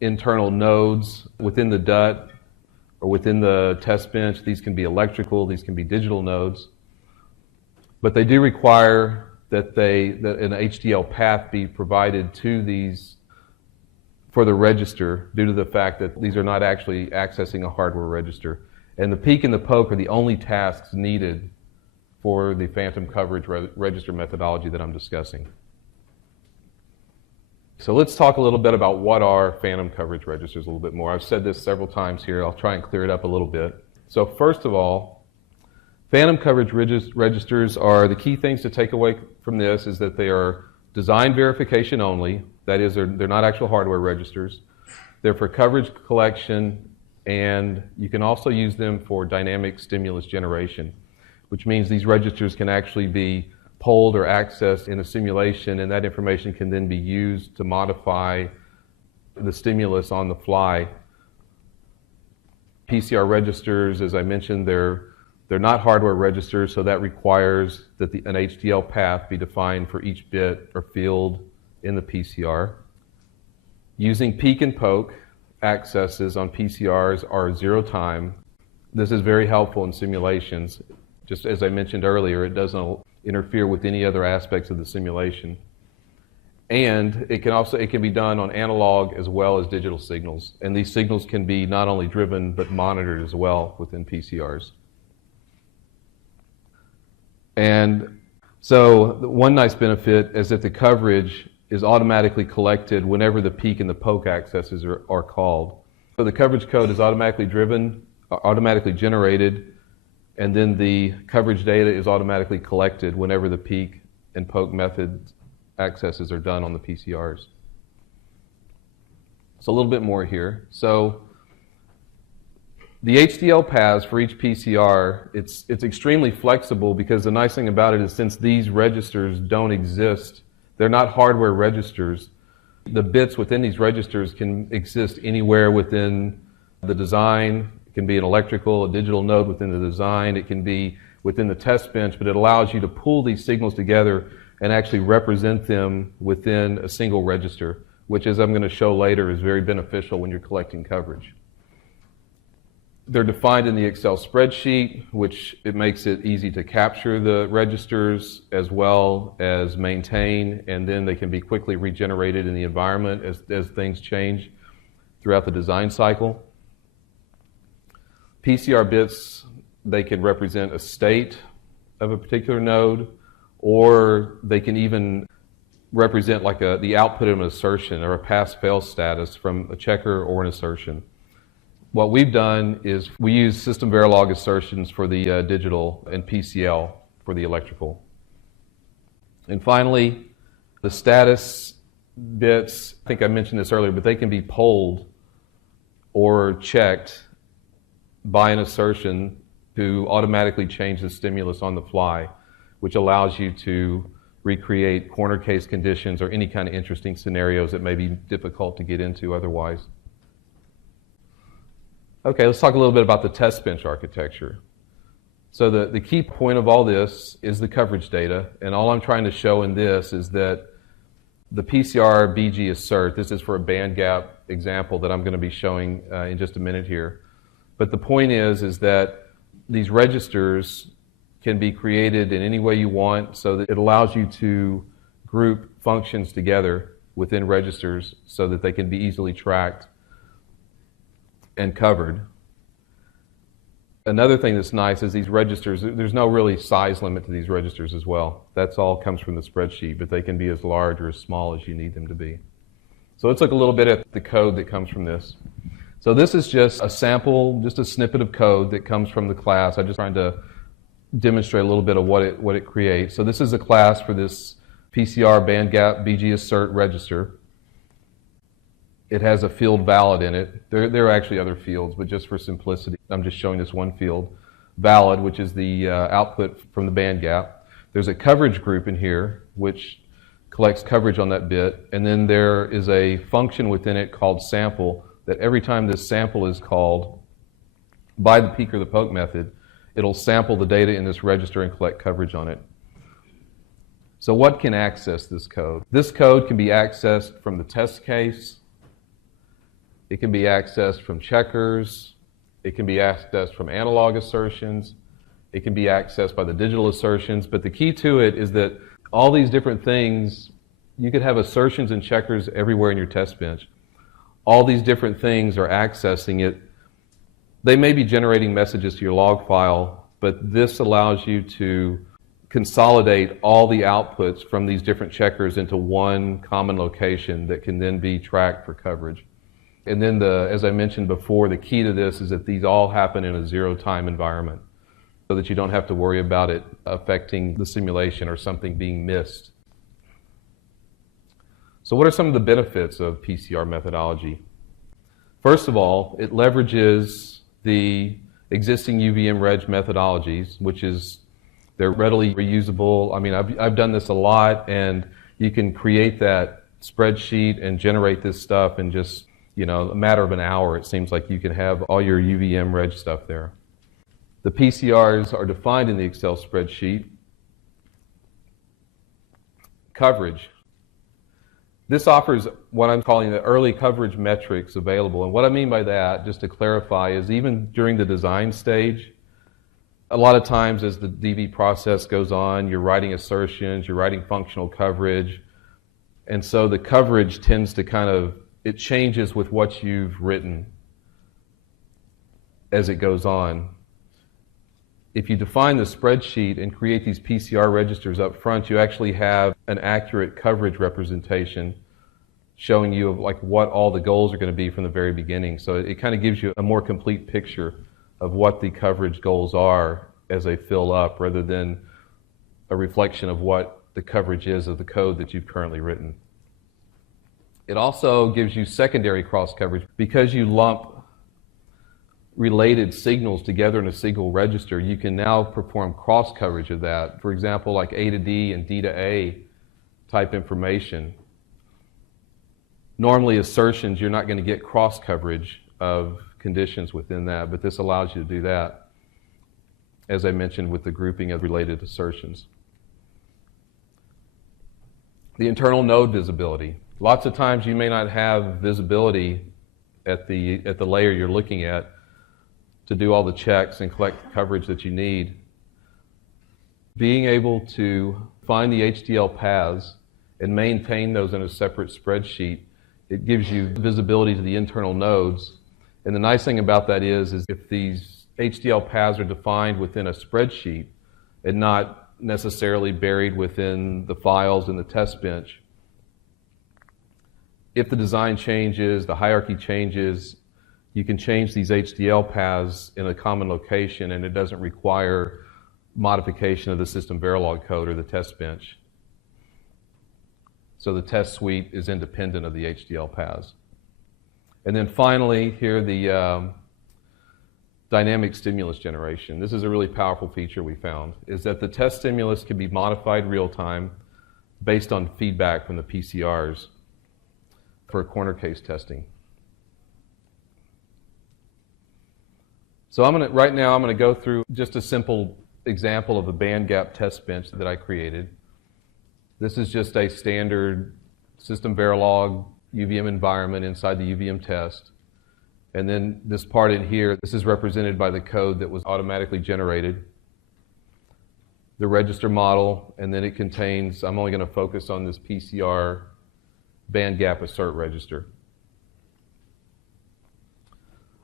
internal nodes within the DUT or within the test bench. These can be electrical, these can be digital nodes. But they do require that an HDL path be provided to these for the register due to the fact that these are not actually accessing a hardware register. And the peek and the poke are the only tasks needed for the phantom coverage register methodology that I'm discussing. So let's talk a little bit about what are phantom coverage registers a little bit more. I've said this several times here. I'll try and clear it up a little bit. So first of all, phantom coverage registers are the key things to take away from this is that they are design verification only. That is, they're not actual hardware registers. They're for coverage collection, and you can also use them for dynamic stimulus generation, which means these registers can actually be polled or accessed in a simulation, and that information can then be used to modify the stimulus on the fly. PCR registers, as I mentioned, they're not hardware registers, so that requires that an HDL path be defined for each bit or field in the PCR. Using peek and poke accesses on PCRs are zero time. This is very helpful in simulations. Just as I mentioned earlier, it doesn't interfere with any other aspects of the simulation. And it can be done on analog as well as digital signals. And these signals can be not only driven but monitored as well within PCRs. And so one nice benefit is that the coverage is automatically collected whenever the peek and the poke accesses are called. So the coverage code is automatically generated, and then the coverage data is automatically collected whenever the peek and poke method accesses are done on the PCRs. So a little bit more here. So the HDL paths for each PCR, it's extremely flexible, because the nice thing about it is, since these registers don't exist, they're not hardware registers, the bits within these registers can exist anywhere within the design. It can be an electrical, a digital node within the design. It can be within the test bench, but it allows you to pull these signals together and actually represent them within a single register, which, as I'm going to show later, is very beneficial when you're collecting coverage. They're defined in the Excel spreadsheet, which it makes it easy to capture the registers as well as maintain, and then they can be quickly regenerated in the environment as things change throughout the design cycle. PCR bits, they can represent a state of a particular node, or they can even represent like the output of an assertion or a pass-fail status from a checker or an assertion. What we've done is we use system Verilog assertions for the digital and PCL for the electrical. And finally, the status bits, I think I mentioned this earlier, but they can be polled or checked by an assertion to automatically change the stimulus on the fly, which allows you to recreate corner case conditions or any kind of interesting scenarios that may be difficult to get into otherwise. Okay, let's talk a little bit about the test bench architecture. So the key point of all this is the coverage data, and all I'm trying to show in this is that the PCR BG assert, this is for a band gap example that I'm going to be showing in just a minute here. But the point is that these registers can be created in any way you want, so that it allows you to group functions together within registers so that they can be easily tracked and covered. Another thing that's nice is these registers, there's no really size limit to these registers as well. That's all comes from the spreadsheet, but they can be as large or as small as you need them to be. So let's look a little bit at the code that comes from this. So this is just a sample, just a snippet of code that comes from the class. I'm just trying to demonstrate a little bit of what it creates. So this is a class for this PCR bandgap BG assert register. It has a field valid in it. There are actually other fields, but just for simplicity, I'm just showing this one field, valid, which is the output from the band gap. There's a coverage group in here, which collects coverage on that bit, and then there is a function within it called sample, that every time this sample is called by the peek or the poke method, it'll sample the data in this register and collect coverage on it. So what can access this code? This code can be accessed from the test case. It can be accessed from checkers. It can be accessed from analog assertions. It can be accessed by the digital assertions. But the key to it is that all these different things, you could have assertions and checkers everywhere in your test bench. All these different things are accessing it. They may be generating messages to your log file, but this allows you to consolidate all the outputs from these different checkers into one common location that can then be tracked for coverage. And then, as I mentioned before, the key to this is that these all happen in a zero-time environment so that you don't have to worry about it affecting the simulation or something being missed. So what are some of the benefits of PCR methodology? First of all, it leverages the existing UVM reg methodologies, which is, they're readily reusable. I mean, I've done this a lot, and you can create that spreadsheet and generate this stuff in just, a matter of an hour. It seems like you can have all your UVM reg stuff there. The PCRs are defined in the Excel spreadsheet. Coverage. This offers what I'm calling the early coverage metrics available. And what I mean by that, just to clarify, is even during the design stage, a lot of times as the DV process goes on, you're writing assertions, you're writing functional coverage, and so the coverage tends to it changes with what you've written as it goes on. If you define the spreadsheet and create these PCR registers up front, you actually have an accurate coverage representation showing you what all the goals are going to be from the very beginning. So it kind of gives you a more complete picture of what the coverage goals are as they fill up, rather than a reflection of what the coverage is of the code that you've currently written. It also gives you secondary cross coverage. Because you lump related signals together in a single register, you can now perform cross coverage of that. For example, like A to D and D to A type information. Normally assertions, you're not going to get cross coverage of conditions within that, but this allows you to do that, as I mentioned, with the grouping of related assertions. The internal node visibility. Lots of times you may not have visibility at the layer you're looking at to do all the checks and collect the coverage that you need. Being able to find the HDL paths and maintain those in a separate spreadsheet, it gives you visibility to the internal nodes. And the nice thing about that is if these HDL paths are defined within a spreadsheet and not necessarily buried within the files in the test bench, if the design changes, the hierarchy changes, you can change these HDL paths in a common location, and it doesn't require modification of the system Verilog code or the test bench. So the test suite is independent of the HDL paths. And then finally, here the dynamic stimulus generation. This is a really powerful feature we found, is that the test stimulus can be modified real time based on feedback from the PCRs for corner case testing. So right now I'm going to go through just a simple example of a band gap test bench that I created. This is just a standard system Verilog UVM environment inside the UVM test. And then this part in here, this is represented by the code that was automatically generated. The register model, and then it contains, I'm only going to focus on this PCR band gap assert register.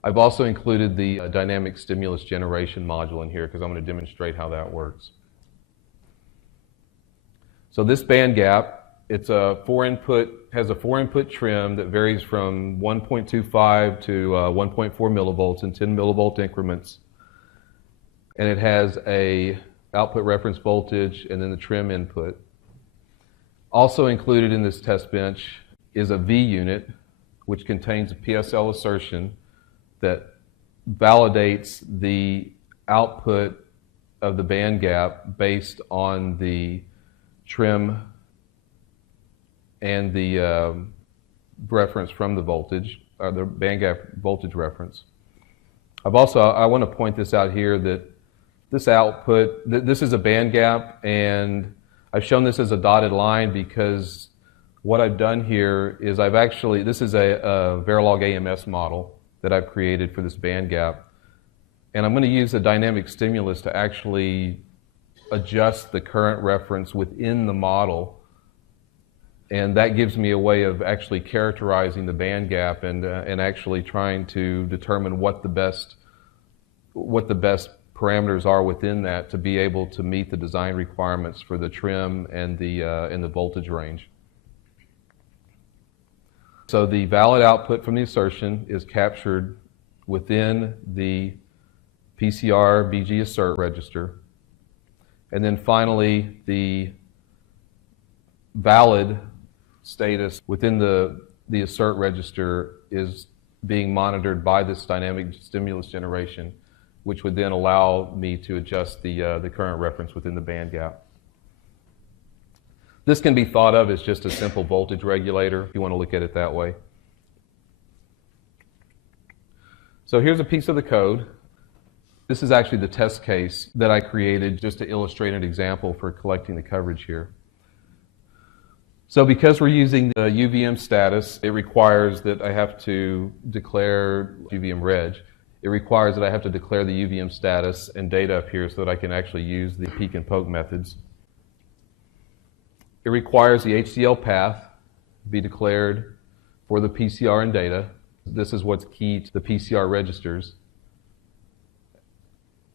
I've also included the dynamic stimulus generation module in here because I'm going to demonstrate how that works. So this band gap, it's has a 4-input trim that varies from 1.25 to 1.4 millivolts in 10 millivolt increments. And it has a output reference voltage and then the trim input. Also included in this test bench is a V unit, which contains a PSL assertion that validates the output of the band gap based on the trim and the reference from the voltage, or the band gap voltage reference. I want to point this out here that this output, this is a band gap, and I've shown this as a dotted line because what I've done here is this is a Verilog AMS model that I've created for this band gap. And I'm going to use a dynamic stimulus to actually adjust the current reference within the model. And that gives me a way of actually characterizing the band gap and actually trying to determine what the best parameters are within that to be able to meet the design requirements for the trim and the voltage range. So the valid output from the assertion is captured within the PCR BG assert register. And then finally, the valid status within the assert register is being monitored by this dynamic stimulus generation, which would then allow me to adjust the current reference within the band gap. This can be thought of as just a simple voltage regulator, if you want to look at it that way. So here's a piece of the code. This is actually the test case that I created just to illustrate an example for collecting the coverage here. So because we're using the UVM status, it requires that I have to declare UVM reg. It requires that I have to declare the UVM status and data up here so that I can actually use the peek and poke methods. It requires the HDL path be declared for the PCR and data. This is what's key to the PCR registers.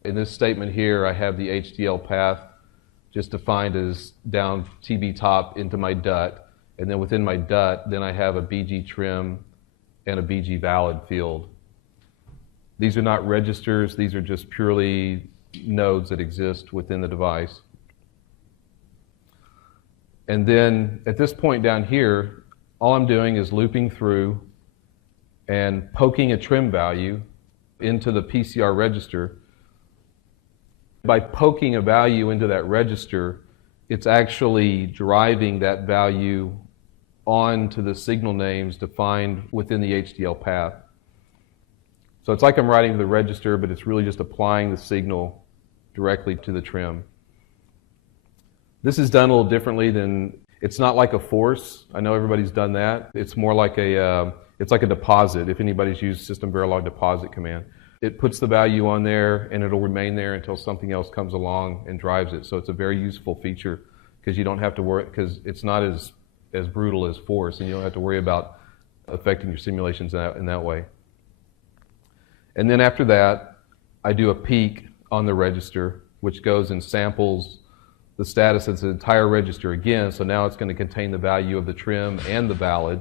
In this statement here, I have the HDL path just defined as down TB top into my DUT. And then within my DUT, then I have a BG trim and a BG valid field. These are not registers. These are just purely nodes that exist within the device. And then at this point down here, all I'm doing is looping through and poking a trim value into the PCR register. By poking a value into that register, it's actually driving that value onto the signal names defined within the HDL path. So it's like I'm writing to the register, but it's really just applying the signal directly to the trim. This is done a little differently than, it's not like a force. I know everybody's done that. It's more like it's like a deposit, if anybody's used system verilog deposit command. It puts the value on there and it'll remain there until something else comes along and drives it. So it's a very useful feature because you don't have to worry, because it's not as brutal as force, and you don't have to worry about affecting your simulations in that way. And then after that, I do a peek on the register, which goes and samples the status of the entire register again. So now it's going to contain the value of the trim and the valid.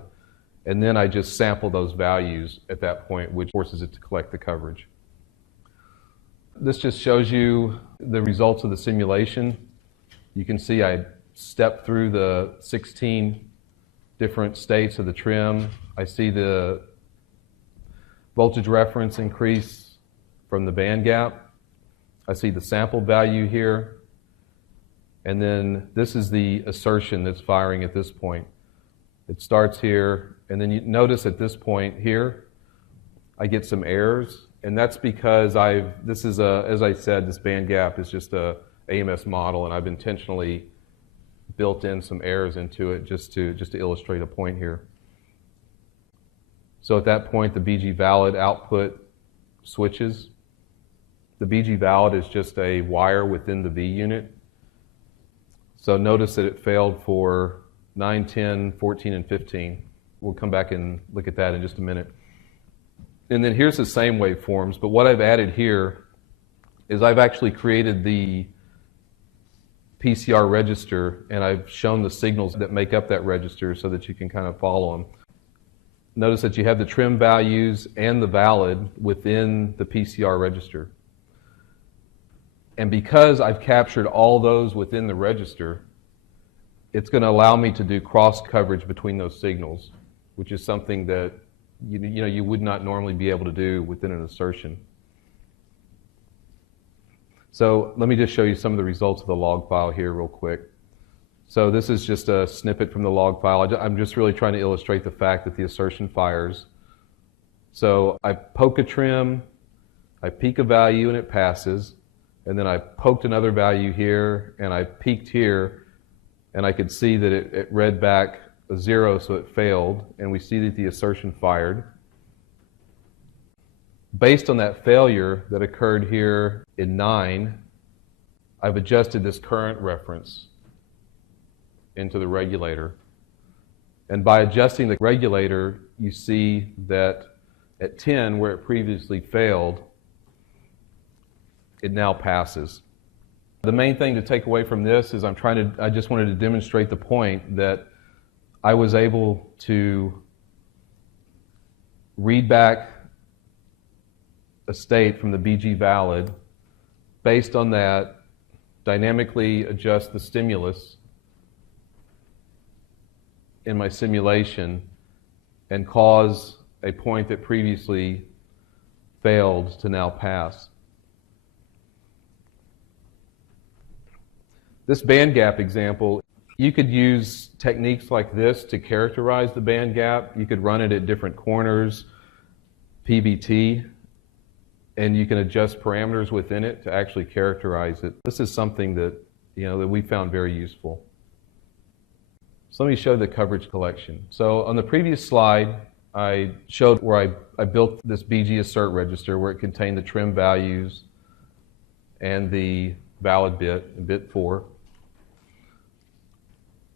And then I just sample those values at that point, which forces it to collect the coverage. This just shows you the results of the simulation. You can see I stepped through the 16 different states of the trim. I see the voltage reference increase from the band gap. I see the sample value here. And then this is the assertion that's firing at this point. It starts here, and then you notice at this point here, I get some errors, and that's because as I said, this band gap is just a AMS model, and I've intentionally built in some errors into it just to illustrate a point here. So at that point, the BG valid output switches. The BG valid is just a wire within the V unit. So notice that it failed for 9, 10, 14, and 15. We'll come back and look at that in just a minute. And then here's the same waveforms, but what I've added here is I've actually created the PCR register, and I've shown the signals that make up that register so that you can kind of follow them. Notice that you have the trim values and the valid within the PCR register. And because I've captured all those within the register, it's going to allow me to do cross coverage between those signals, which is something that you would not normally be able to do within an assertion. So let me just show you some of the results of the log file here real quick. So this is just a snippet from the log file. I'm just really trying to illustrate the fact that the assertion fires. So I poke a trim, I peak a value and it passes, and then I poked another value here, and I peaked here, and I could see that it read back a 0, so it failed, and we see that the assertion fired. Based on that failure that occurred here in 9, I've adjusted this current reference into the regulator. And by adjusting the regulator, you see that at 10, where it previously failed, it now passes. The main thing to take away from this is I just wanted to demonstrate the point that I was able to read back a state from the BG valid, based on that, dynamically adjust the stimulus in my simulation and cause a point that previously failed to now pass. This band gap example, you could use techniques like this to characterize the band gap. You could run it at different corners, PVT, and you can adjust parameters within it to actually characterize it. This is something that we found very useful. So let me show the coverage collection. So on the previous slide, I showed where I built this BG assert register where it contained the trim values and the valid bit 4.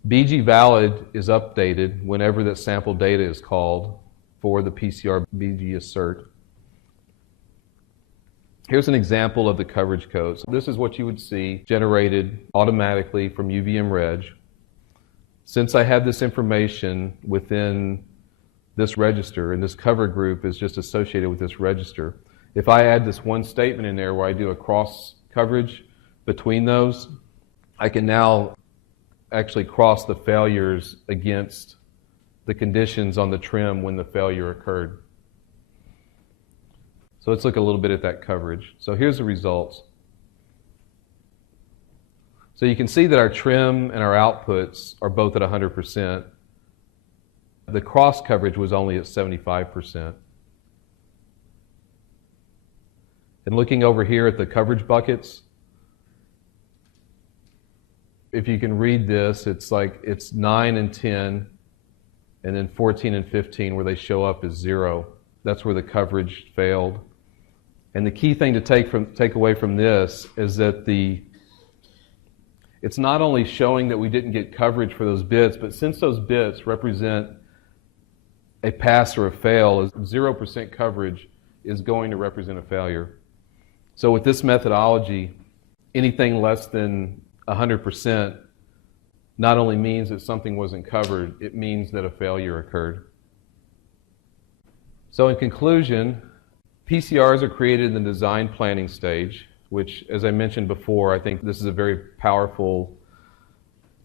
BG valid is updated whenever that sample data is called for the PCR BG assert. Here's an example of the coverage code. So this is what you would see generated automatically from UVM Reg. Since I have this information within this register, and this cover group is just associated with this register, if I add this one statement in there where I do a cross coverage between those, I can now actually cross the failures against the conditions on the trim when the failure occurred. So let's look a little bit at that coverage. So here's the results. So you can see that our trim and our outputs are both at 100%. The cross coverage was only at 75%. And looking over here at the coverage buckets, if you can read this, it's 9 and 10, and then 14 and 15 where they show up as 0. That's where the coverage failed. And the key thing to take away from this is that it's not only showing that we didn't get coverage for those bits, but since those bits represent a pass or a fail, 0% coverage is going to represent a failure. So with this methodology, anything less than 100% not only means that something wasn't covered, it means that a failure occurred. So in conclusion, PCRs are created in the design planning stage, which, as I mentioned before, I think this is a very powerful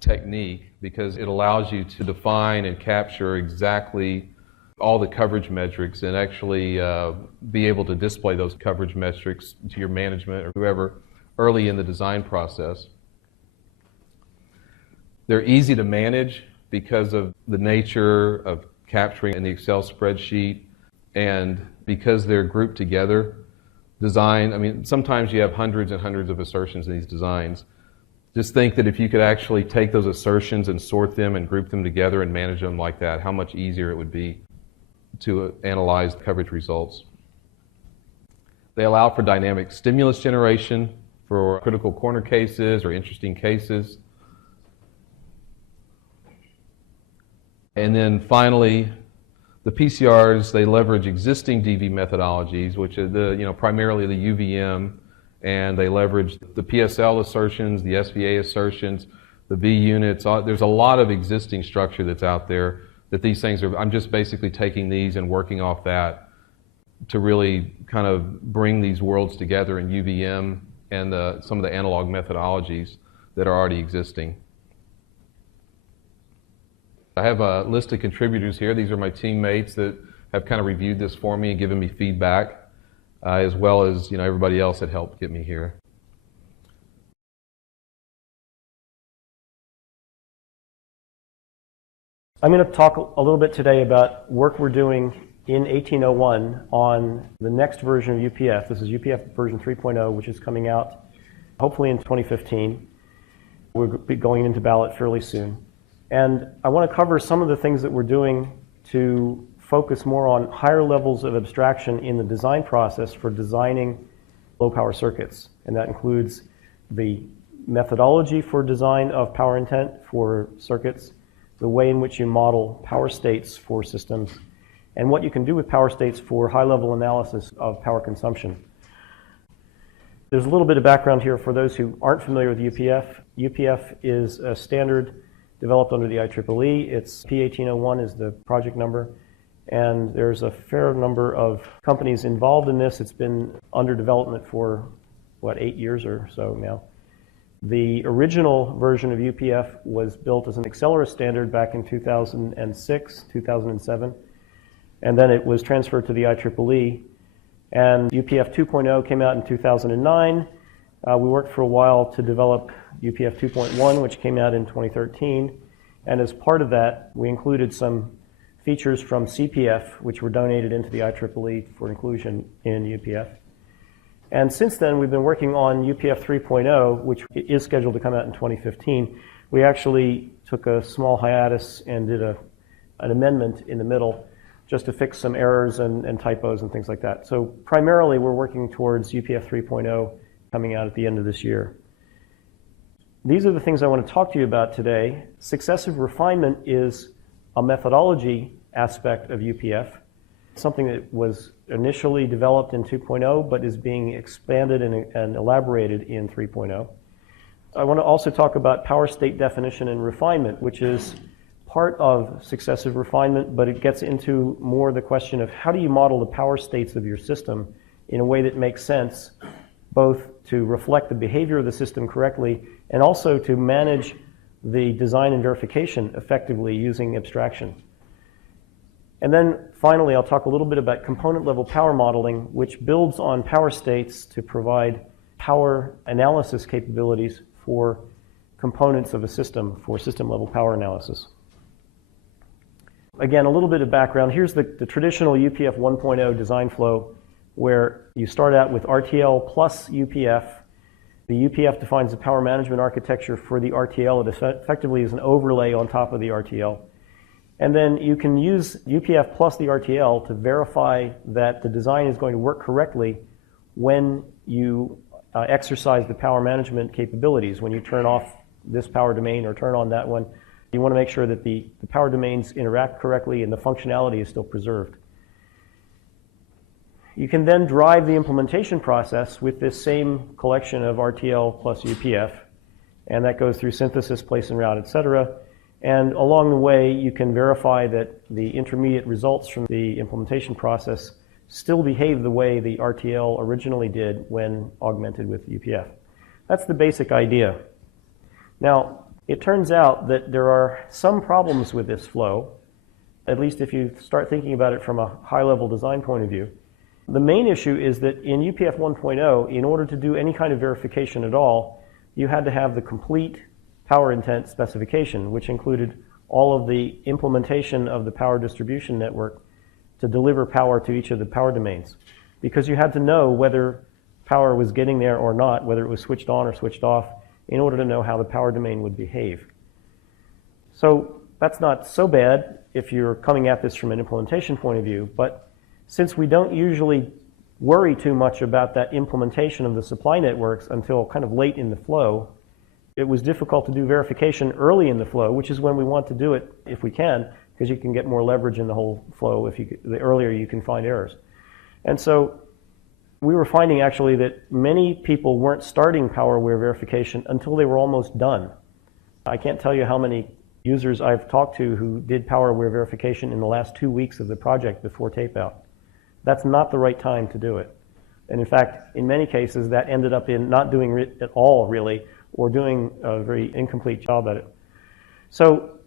technique because it allows you to define and capture exactly all the coverage metrics and actually be able to display those coverage metrics to your management or whoever early in the design process. They're easy to manage because of the nature of capturing in the Excel spreadsheet and because they're grouped together. Sometimes you have hundreds and hundreds of assertions in these designs. Just think that if you could actually take those assertions and sort them and group them together and manage them like that, how much easier it would be to analyze coverage results. They allow for dynamic stimulus generation for critical corner cases or interesting cases. And then finally, the PCRs, they leverage existing DV methodologies, which are primarily the UVM, and they leverage the PSL assertions, the SVA assertions, the V units. There's a lot of existing structure that's out there that these things are. I'm just basically taking these and working off that to really kind of bring these worlds together in UVM and some of the analog methodologies that are already existing. I have a list of contributors here. These are my teammates that have kind of reviewed this for me and given me feedback, as well as everybody else that helped get me here. I'm going to talk a little bit today about work we're doing in 1801 on the next version of UPF. This is UPF version 3.0, which is coming out hopefully in 2015. We'll be going into ballot fairly soon. And I want to cover some of the things that we're doing to focus more on higher levels of abstraction in the design process for designing low-power circuits. And that includes the methodology for design of power intent for circuits, the way in which you model power states for systems, and what you can do with power states for high-level analysis of power consumption. There's a little bit of background here for those who aren't familiar with UPF. UPF is a standard developed under the IEEE. It's P1801 is the project number, and there's a fair number of companies involved in this. It's been under development for, 8 years or so now. The original version of UPF was built as an Accelera standard back in 2006, 2007, and then it was transferred to the IEEE. And UPF 2.0 came out in 2009. We worked for a while to develop UPF 2.1, which came out in 2013. And as part of that, we included some features from CPF, which were donated into the IEEE for inclusion in UPF. And since then, we've been working on UPF 3.0, which is scheduled to come out in 2015. We actually took a small hiatus and did an amendment in the middle just to fix some errors and typos and things like that. So primarily, we're working towards UPF 3.0 coming out at the end of this year. These are the things I want to talk to you about today. Successive refinement is a methodology aspect of UPF, something that was initially developed in 2.0 but is being expanded and elaborated in 3.0. I want to also talk about power state definition and refinement, which is part of successive refinement, but it gets into more the question of how do you model the power states of your system in a way that makes sense, both to reflect the behavior of the system correctly and also to manage the design and verification effectively using abstraction. And then finally, I'll talk a little bit about component level power modeling, which builds on power states to provide power analysis capabilities for components of a system for system level power analysis. Again, a little bit of background. Here's the traditional UPF 1.0 design flow, where you start out with RTL plus UPF. The UPF defines the power management architecture for the RTL. It effectively is an overlay on top of the RTL. And then you can use UPF plus the RTL to verify that the design is going to work correctly when you exercise the power management capabilities. When you turn off this power domain or turn on that one, you want to make sure that the power domains interact correctly and the functionality is still preserved. You can then drive the implementation process with this same collection of RTL plus UPF, and that goes through synthesis, place and route, etc. And along the way, you can verify that the intermediate results from the implementation process still behave the way the RTL originally did when augmented with UPF. That's the basic idea. Now, it turns out that there are some problems with this flow, at least if you start thinking about it from a high-level design point of view. The main issue is that in UPF 1.0, in order to do any kind of verification at all, you had to have the complete power intent specification, which included all of the implementation of the power distribution network to deliver power to each of the power domains. Because you had to know whether power was getting there or not, whether it was switched on or switched off, in order to know how the power domain would behave. So that's not so bad if you're coming at this from an implementation point of view, but since we don't usually worry too much about that implementation of the supply networks until kind of late in the flow, it was difficult to do verification early in the flow, which is when we want to do it if we can, because you can get more leverage in the whole flow the earlier you can find errors. And so we were finding actually that many people weren't starting power-aware verification until they were almost done. I can't tell you how many users I've talked to who did power-aware verification in the last 2 weeks of the project before tape-out. That's not the right time to do it. And in fact, in many cases, that ended up in not doing it at all, really, or doing a very incomplete job at it. So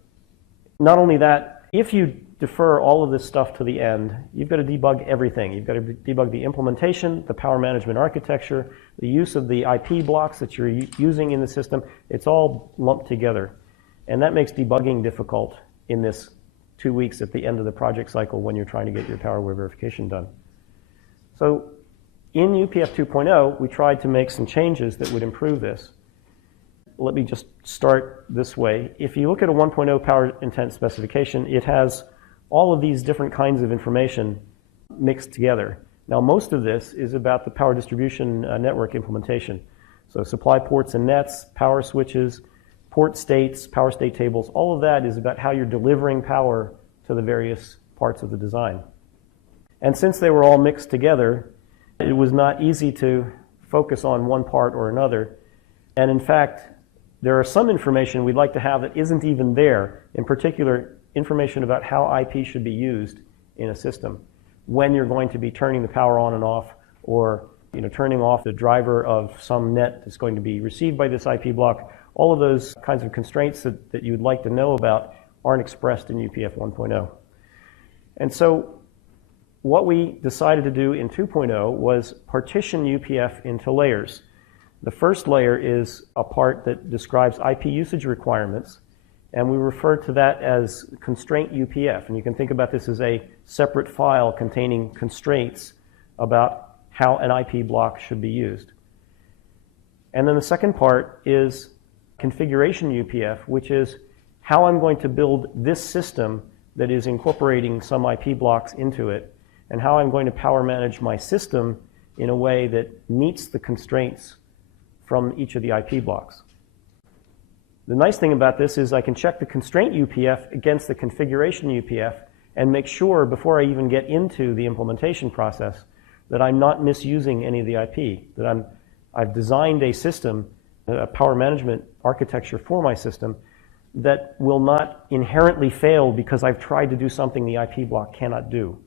not only that, if you defer all of this stuff to the end, you've got to debug everything. You've got to debug the implementation, the power management architecture, the use of the IP blocks that you're using in the system. It's all lumped together. And that makes debugging difficult in this 2 weeks at the end of the project cycle when you're trying to get your power-aware verification done. So in UPF 2.0, we tried to make some changes that would improve this. Let me just start this way. If you look at a 1.0 power intent specification, it has all of these different kinds of information mixed together. Now, most of this is about the power distribution network implementation. So supply ports and nets, power switches, port states, power state tables, all of that is about how you're delivering power to the various parts of the design. And since they were all mixed together, it was not easy to focus on one part or another. And in fact, there are some information we'd like to have that isn't even there, in particular, information about how IP should be used in a system, when you're going to be turning the power on and off, or turning off the driver of some net that's going to be received by this IP block. All of those kinds of constraints that you'd like to know about aren't expressed in UPF 1.0. And so what we decided to do in 2.0 was partition UPF into layers. The first layer is a part that describes IP usage requirements, and we refer to that as constraint UPF. And you can think about this as a separate file containing constraints about how an IP block should be used. And then the second part is configuration UPF, which is how I'm going to build this system that is incorporating some IP blocks into it, and how I'm going to power manage my system in a way that meets the constraints from each of the IP blocks. The nice thing about this is I can check the constraint UPF against the configuration UPF and make sure before I even get into the implementation process that I'm not misusing any of the IP, that I've designed a system, a power management architecture for my system that will not inherently fail because I've tried to do something the IP block cannot do.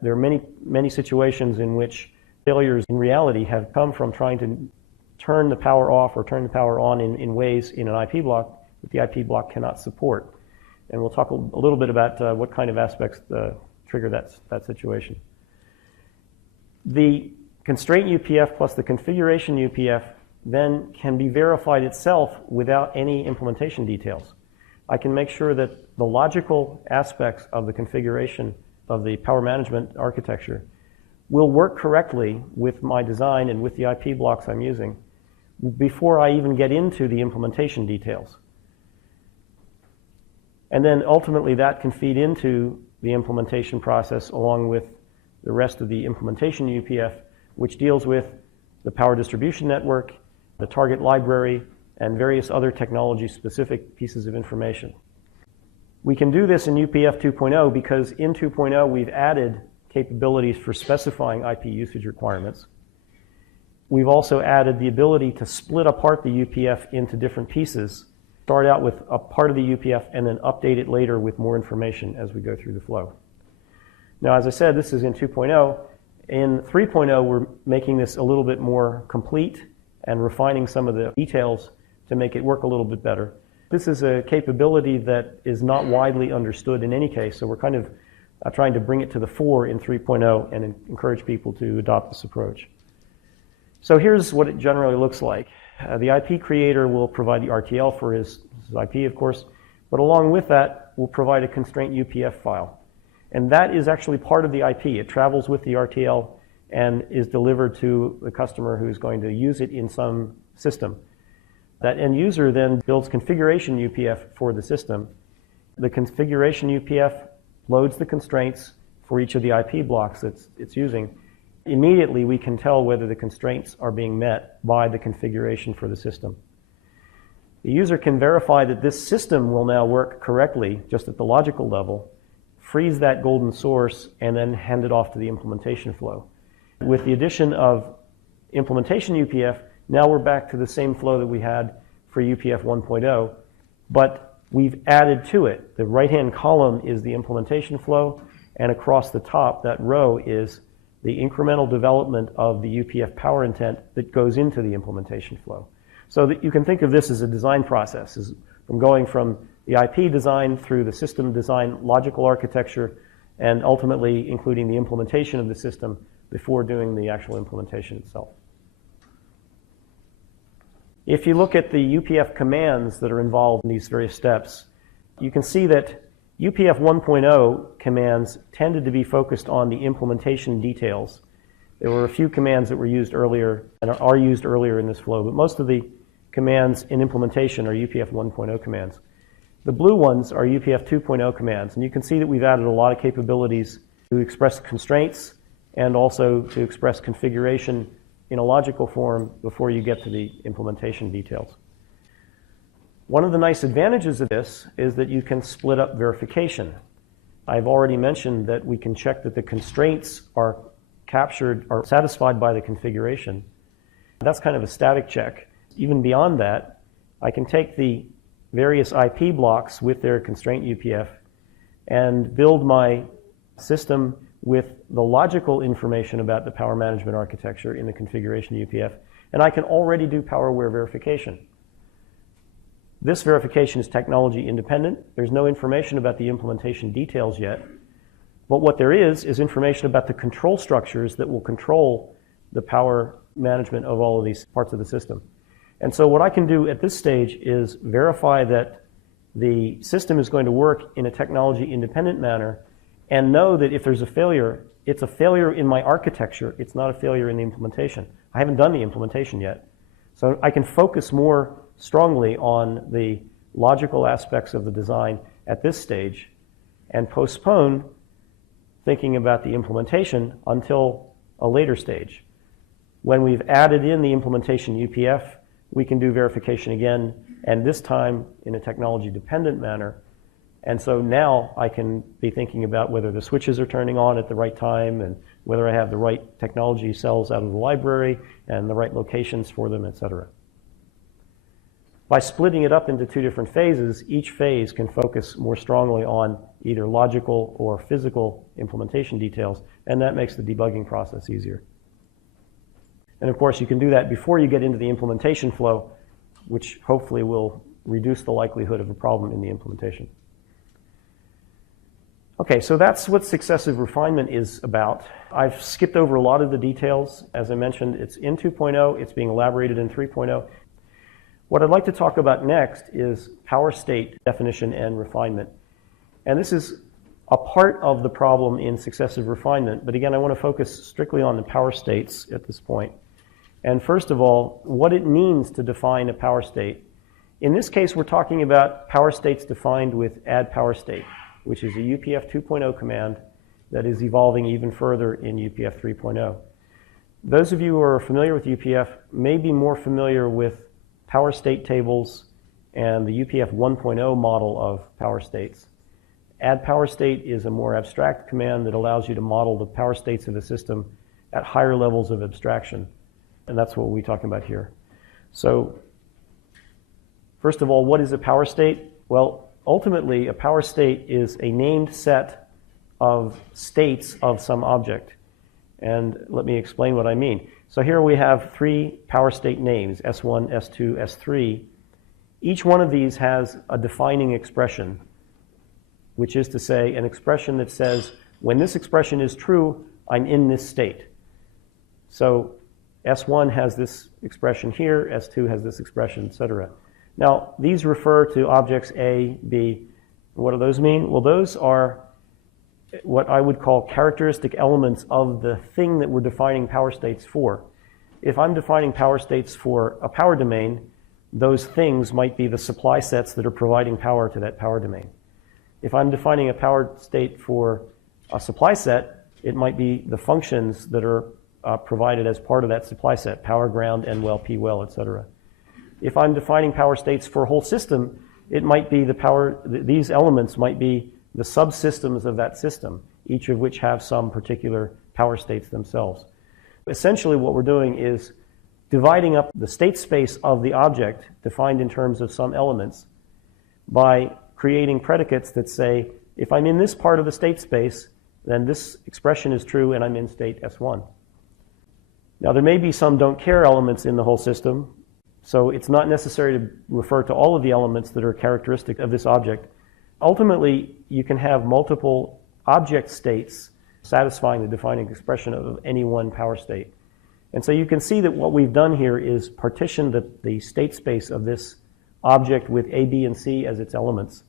There are many situations in which failures in reality have come from trying to turn the power off or turn the power on in ways in an IP block that the IP block cannot support. And we'll talk a little bit about what kind of aspects trigger that situation. The constraint UPF plus the configuration UPF then can be verified itself without any implementation details. I can make sure that the logical aspects of the configuration of the power management architecture will work correctly with my design and with the IP blocks I'm using before I even get into the implementation details. And then ultimately that can feed into the implementation process along with the rest of the implementation UPF, which deals with the power distribution network, the target library, and various other technology-specific pieces of information. We can do this in UPF 2.0 because in 2.0 we've added capabilities for specifying IP usage requirements. We've also added the ability to split apart the UPF into different pieces, start out with a part of the UPF and then update it later with more information as we go through the flow. Now, as I said, this is in 2.0. In 3.0, we're making this a little bit more complete and refining some of the details to make it work a little bit better. This is a capability that is not widely understood in any case, so we're kind of trying to bring it to the fore in 3.0 and encourage people to adopt this approach. So here's what it generally looks like. The IP creator will provide the RTL for his IP, of course, but along with that, we'll provide a constraint UPF file. And that is actually part of the IP. It travels with the RTL and is delivered to the customer who's going to use it in some system. That end user then builds configuration UPF for the system. The configuration UPF loads the constraints for each of the IP blocks that it's using. Immediately, we can tell whether the constraints are being met by the configuration for the system. The user can verify that this system will now work correctly, just at the logical level, freeze that golden source, and then hand it off to the implementation flow. With the addition of implementation UPF, now we're back to the same flow that we had for UPF 1.0, but we've added to it. The right-hand column is the implementation flow, and across the top, that row is the incremental development of the UPF power intent that goes into the implementation flow. So that you can think of this as a design process, as from going from the IP design through the system design logical architecture, and ultimately including the implementation of the system before doing the actual implementation itself. If you look at the UPF commands that are involved in these various steps, you can see that UPF 1.0 commands tended to be focused on the implementation details. There were a few commands that were used earlier and are used earlier in this flow, but most of the commands in implementation are UPF 1.0 commands. The blue ones are UPF 2.0 commands, and you can see that we've added a lot of capabilities to express constraints and also to express configuration in a logical form before you get to the implementation details. One of the nice advantages of this is that you can split up verification. I've already mentioned that we can check that the constraints are captured or satisfied by the configuration. That's kind of a static check. Even beyond that, I can take the various IP blocks with their constraint UPF and build my system with the logical information about the power management architecture in the configuration UPF, and I can already do power-aware verification. This verification is technology independent. There's no information about the implementation details yet, but what there is information about the control structures that will control the power management of all of these parts of the system. And so what I can do at this stage is verify that the system is going to work in a technology independent manner and know that if there's a failure, it's a failure in my architecture. It's not a failure in the implementation. I haven't done the implementation yet. So I can focus more strongly on the logical aspects of the design at this stage and postpone thinking about the implementation until a later stage. When we've added in the implementation UPF, we can do verification again, and this time in a technology-dependent manner. And so now I can be thinking about whether the switches are turning on at the right time and whether I have the right technology cells out of the library and the right locations for them, et cetera. By splitting it up into two different phases, each phase can focus more strongly on either logical or physical implementation details, and that makes the debugging process easier. And of course, you can do that before you get into the implementation flow, which hopefully will reduce the likelihood of a problem in the implementation. Okay, so that's what successive refinement is about. I've skipped over a lot of the details. As I mentioned, it's in 2.0, it's being elaborated in 3.0. What I'd like to talk about next is power state definition and refinement. And this is a part of the problem in successive refinement, but again, I want to focus strictly on the power states at this point. And first of all, what it means to define a power state. In this case, we're talking about power states defined with add power state, which is a UPF 2.0 command that is evolving even further in UPF 3.0. Those of you who are familiar with UPF may be more familiar with power state tables and the UPF 1.0 model of power states. Add power state is a more abstract command that allows you to model the power states of a system at higher levels of abstraction. And that's what we're talking about here. So, first of all, what is a power state? Well, ultimately, a power state is a named set of states of some object. And let me explain what I mean. So here we have three power state names, S1, S2, S3. Each one of these has a defining expression, which is to say an expression that says, when this expression is true, I'm in this state. So S1 has this expression here, S2 has this expression, etc. Now, these refer to objects A, B. What do those mean? Well, those are what I would call characteristic elements of the thing that we're defining power states for. If I'm defining power states for a power domain, those things might be the supply sets that are providing power to that power domain. If I'm defining a power state for a supply set, it might be the functions that are provided as part of that supply set, power, ground, N well, P well, etc. If I'm defining power states for a whole system, it might be these elements might be the subsystems of that system, each of which have some particular power states themselves. Essentially, what we're doing is dividing up the state space of the object, defined in terms of some elements, by creating predicates that say, if I'm in this part of the state space, then this expression is true and I'm in state S1. Now, there may be some don't care elements in the whole system, so it's not necessary to refer to all of the elements that are characteristic of this object. Ultimately, you can have multiple object states satisfying the defining expression of any one power state. And so you can see that what we've done here is partition the state space of this object with A, B, and C as its elements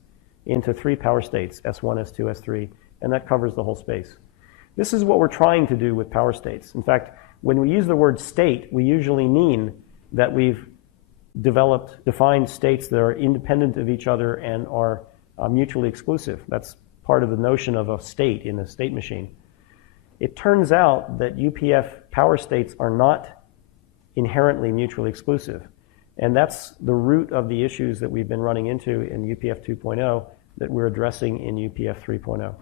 into three power states, S1, S2, S3, and that covers the whole space. This is what we're trying to do with power states. In fact, when we use the word state, we usually mean that we've defined states that are independent of each other and are mutually exclusive. That's part of the notion of a state in a state machine. It turns out that UPF power states are not inherently mutually exclusive. And that's the root of the issues that we've been running into in UPF 2.0 that we're addressing in UPF 3.0.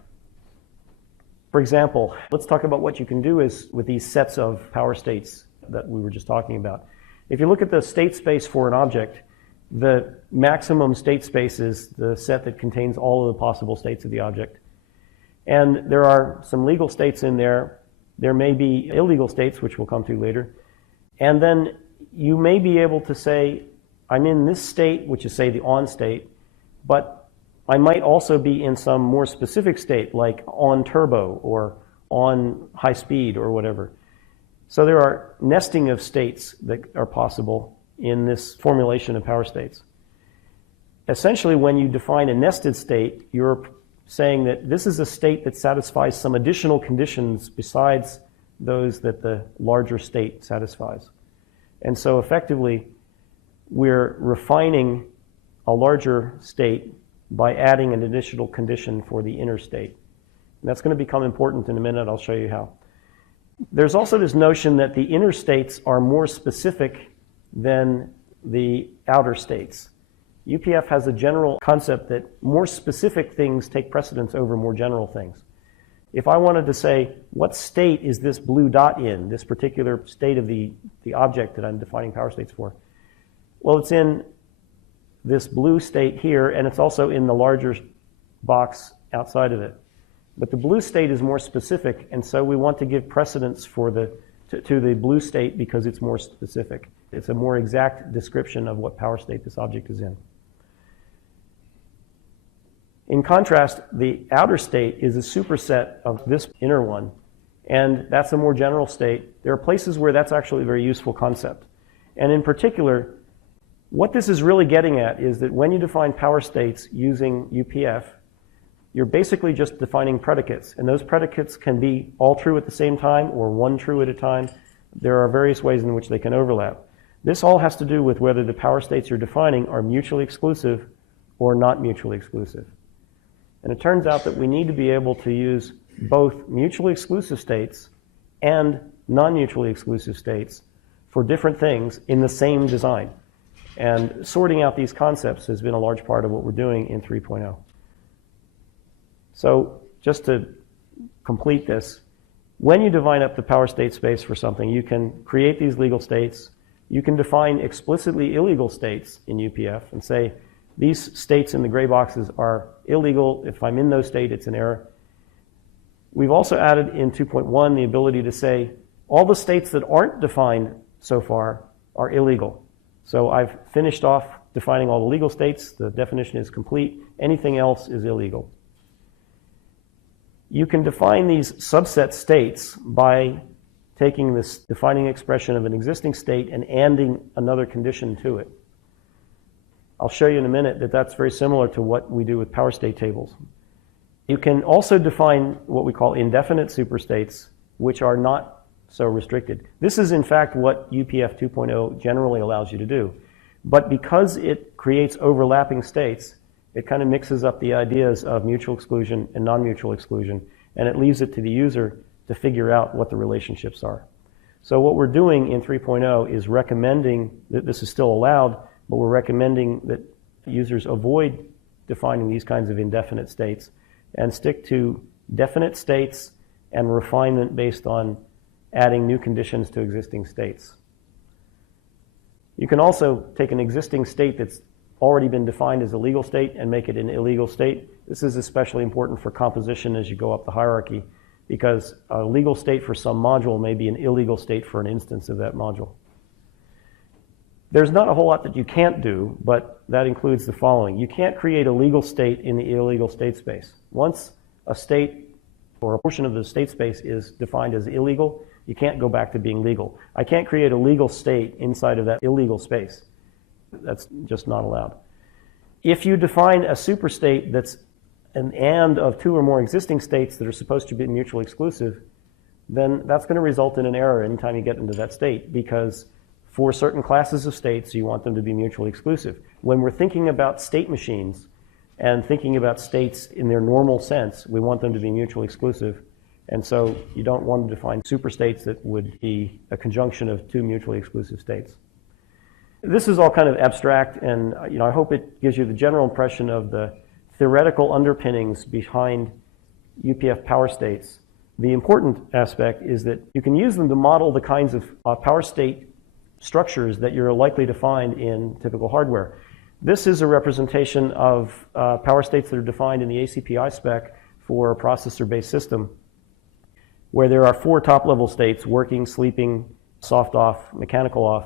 For example, let's talk about what you can do with these sets of power states that we were just talking about. If you look at the state space for an object, the maximum state space is the set that contains all of the possible states of the object. And there are some legal states in there. There may be illegal states, which we'll come to later. And then you may be able to say, I'm in this state, which is, say, the on state, but I might also be in some more specific state, like on turbo or on high speed or whatever. So there are nesting of states that are possible in this formulation of power states. Essentially, when you define a nested state, you're saying that this is a state that satisfies some additional conditions besides those that the larger state satisfies. And so effectively, we're refining a larger state by adding an additional condition for the inner state. And that's going to become important in a minute. I'll show you how. There's also this notion that the inner states are more specific than the outer states. UPF has a general concept that more specific things take precedence over more general things. If I wanted to say, what state is this blue dot in, this particular state of the object that I'm defining power states for? Well, it's in this blue state here, and it's also in the larger box outside of it. But the blue state is more specific, and so we want to give precedence for to the blue state because it's more specific. It's a more exact description of what power state this object is in. In contrast, the outer state is a superset of this inner one, and that's a more general state. There are places where that's actually a very useful concept. And in particular, what this is really getting at is that when you define power states using UPF, you're basically just defining predicates, and those predicates can be all true at the same time or one true at a time. There are various ways in which they can overlap. This all has to do with whether the power states you're defining are mutually exclusive or not mutually exclusive. And it turns out that we need to be able to use both mutually exclusive states and non-mutually exclusive states for different things in the same design. And sorting out these concepts has been a large part of what we're doing in 3.0. So just to complete this, when you divine up the power state space for something, you can create these legal states. You can define explicitly illegal states in UPF and say, these states in the gray boxes are illegal. If I'm in those states, it's an error. We've also added in 2.1 the ability to say all the states that aren't defined so far are illegal. So I've finished off defining all the legal states. The definition is complete. Anything else is illegal. You can define these subset states by taking this defining expression of an existing state and adding another condition to it. I'll show you in a minute that that's very similar to what we do with power state tables. You can also define what we call indefinite superstates, which are not so restricted. This is in fact what UPF 2.0 generally allows you to do. But because it creates overlapping states, it kind of mixes up the ideas of mutual exclusion and non-mutual exclusion, and it leaves it to the user to figure out what the relationships are. So what we're doing in 3.0 is recommending that this is still allowed, but we're recommending that users avoid defining these kinds of indefinite states and stick to definite states and refinement based on adding new conditions to existing states. You can also take an existing state that's already been defined as a legal state and make it an illegal state. This is especially important for composition as you go up the hierarchy, because a legal state for some module may be an illegal state for an instance of that module. There's not a whole lot that you can't do, but that includes the following. You can't create a legal state in the illegal state space. Once a state or a portion of the state space is defined as illegal, you can't go back to being legal. I can't create a legal state inside of that illegal space. That's just not allowed. If you define a superstate that's an and of two or more existing states that are supposed to be mutually exclusive, then that's going to result in an error anytime you get into that state, because for certain classes of states, you want them to be mutually exclusive. When we're thinking about state machines and thinking about states in their normal sense, we want them to be mutually exclusive. And so you don't want to define superstates that would be a conjunction of two mutually exclusive states. This is all kind of abstract, and I hope it gives you the general impression of the theoretical underpinnings behind UPF power states. The important aspect is that you can use them to model the kinds of power state structures that you're likely to find in typical hardware. This is a representation of power states that are defined in the ACPI spec for a processor-based system, where there are 4 top-level states: working, sleeping, soft off, mechanical off.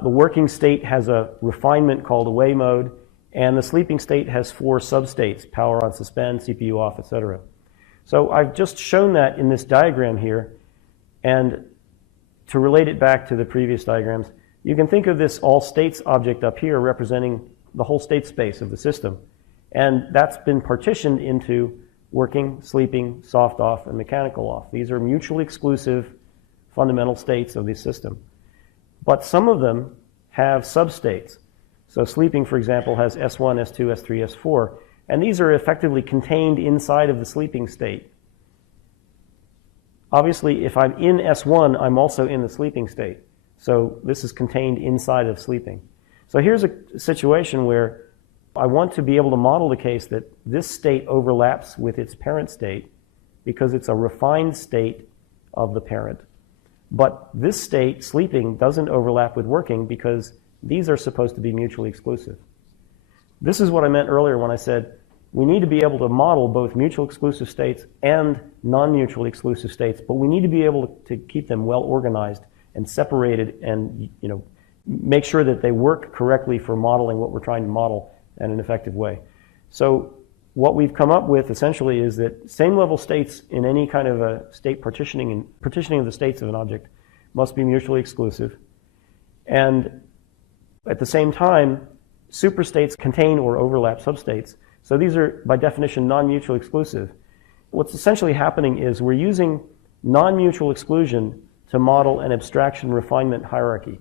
The working state has a refinement called away mode, and the sleeping state has 4 substates: power on suspend, CPU off, etc. So I've just shown that in this diagram here, and to relate it back to the previous diagrams, you can think of this all states object up here representing the whole state space of the system. And that's been partitioned into working, sleeping, soft off, and mechanical off. These are mutually exclusive fundamental states of the system. But some of them have substates. So sleeping, for example, has S1, S2, S3, S4, and these are effectively contained inside of the sleeping state. Obviously, if I'm in S1, I'm also in the sleeping state. So this is contained inside of sleeping. So here's a situation where I want to be able to model the case that this state overlaps with its parent state because it's a refined state of the parent. But this state, sleeping, doesn't overlap with working because these are supposed to be mutually exclusive. This is what I meant earlier when I said we need to be able to model both mutual exclusive states and non-mutually exclusive states, but we need to be able to keep them well organized and separated and make sure that they work correctly for modeling what we're trying to model in an effective way. So what we've come up with essentially is that same level states in any kind of a state partitioning and partitioning of the states of an object must be mutually exclusive. And at the same time, superstates contain or overlap substates. So these are, by definition, non-mutually exclusive. What's essentially happening is we're using non-mutual exclusion to model an abstraction refinement hierarchy.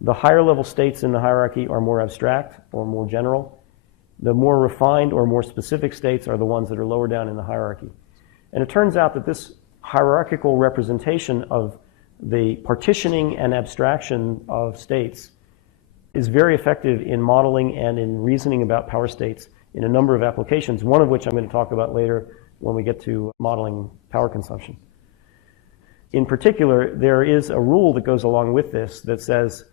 The higher level states in the hierarchy are more abstract or more general. The more refined or more specific states are the ones that are lower down in the hierarchy. And it turns out that this hierarchical representation of the partitioning and abstraction of states is very effective in modeling and in reasoning about power states in a number of applications, one of which I'm going to talk about later when we get to modeling power consumption. In particular, there is a rule that goes along with this that says,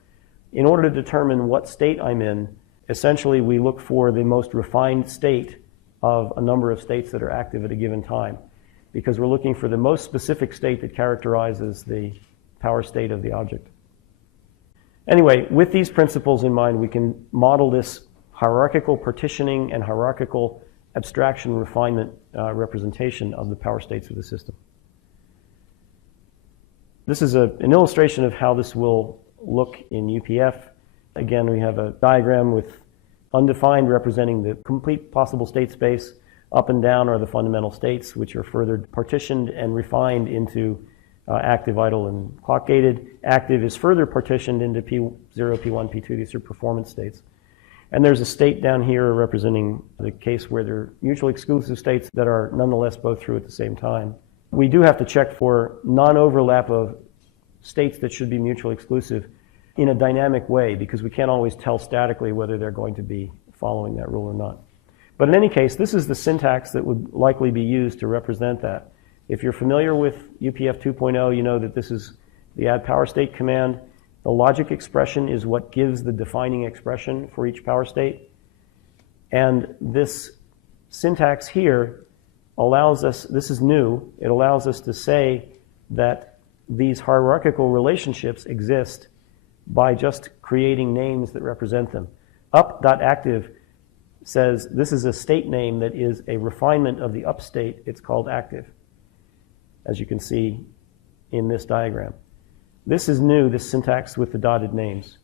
in order to determine what state I'm in, essentially we look for the most refined state of a number of states that are active at a given time, because we're looking for the most specific state that characterizes the power state of the object. Anyway, with these principles in mind, we can model this hierarchical partitioning and hierarchical abstraction refinement representation of the power states of the system. This is an illustration of how this will look in UPF. Again, we have a diagram with undefined representing the complete possible state space. Up and down are the fundamental states, which are further partitioned and refined into active, idle, and clock gated. Active is further partitioned into P0, P1, P2. These are performance states. And there's a state down here representing the case where they're mutually exclusive states that are nonetheless both true at the same time. We do have to check for non-overlap of states that should be mutually exclusive in a dynamic way, because we can't always tell statically whether they're going to be following that rule or not. But in any case, this is the syntax that would likely be used to represent that. If you're familiar with UPF 2.0, you know that this is the add power state command. The logic expression is what gives the defining expression for each power state. And this syntax here allows us, this is new, it allows us to say that these hierarchical relationships exist by just creating names that represent them. Up.active says this is a state name that is a refinement of the up state. It's called active, as you can see in this diagram. This is new, this syntax with the dotted names.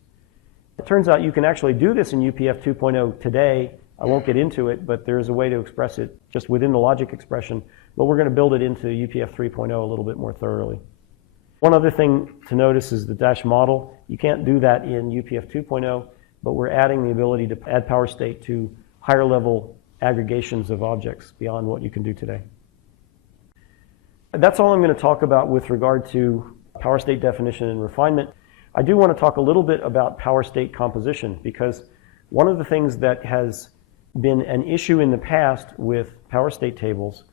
It turns out you can actually do this in UPF 2.0 today. I won't get into it, but there's a way to express it just within the logic expression. But we're going to build it into UPF 3.0 a little bit more thoroughly. One other thing to notice is the dash model. You can't do that in UPF 2.0, but we're adding the ability to add power state to higher level aggregations of objects beyond what you can do today. That's all I'm going to talk about with regard to power state definition and refinement. I do want to talk a little bit about power state composition, because one of the things that has been an issue in the past with power state tables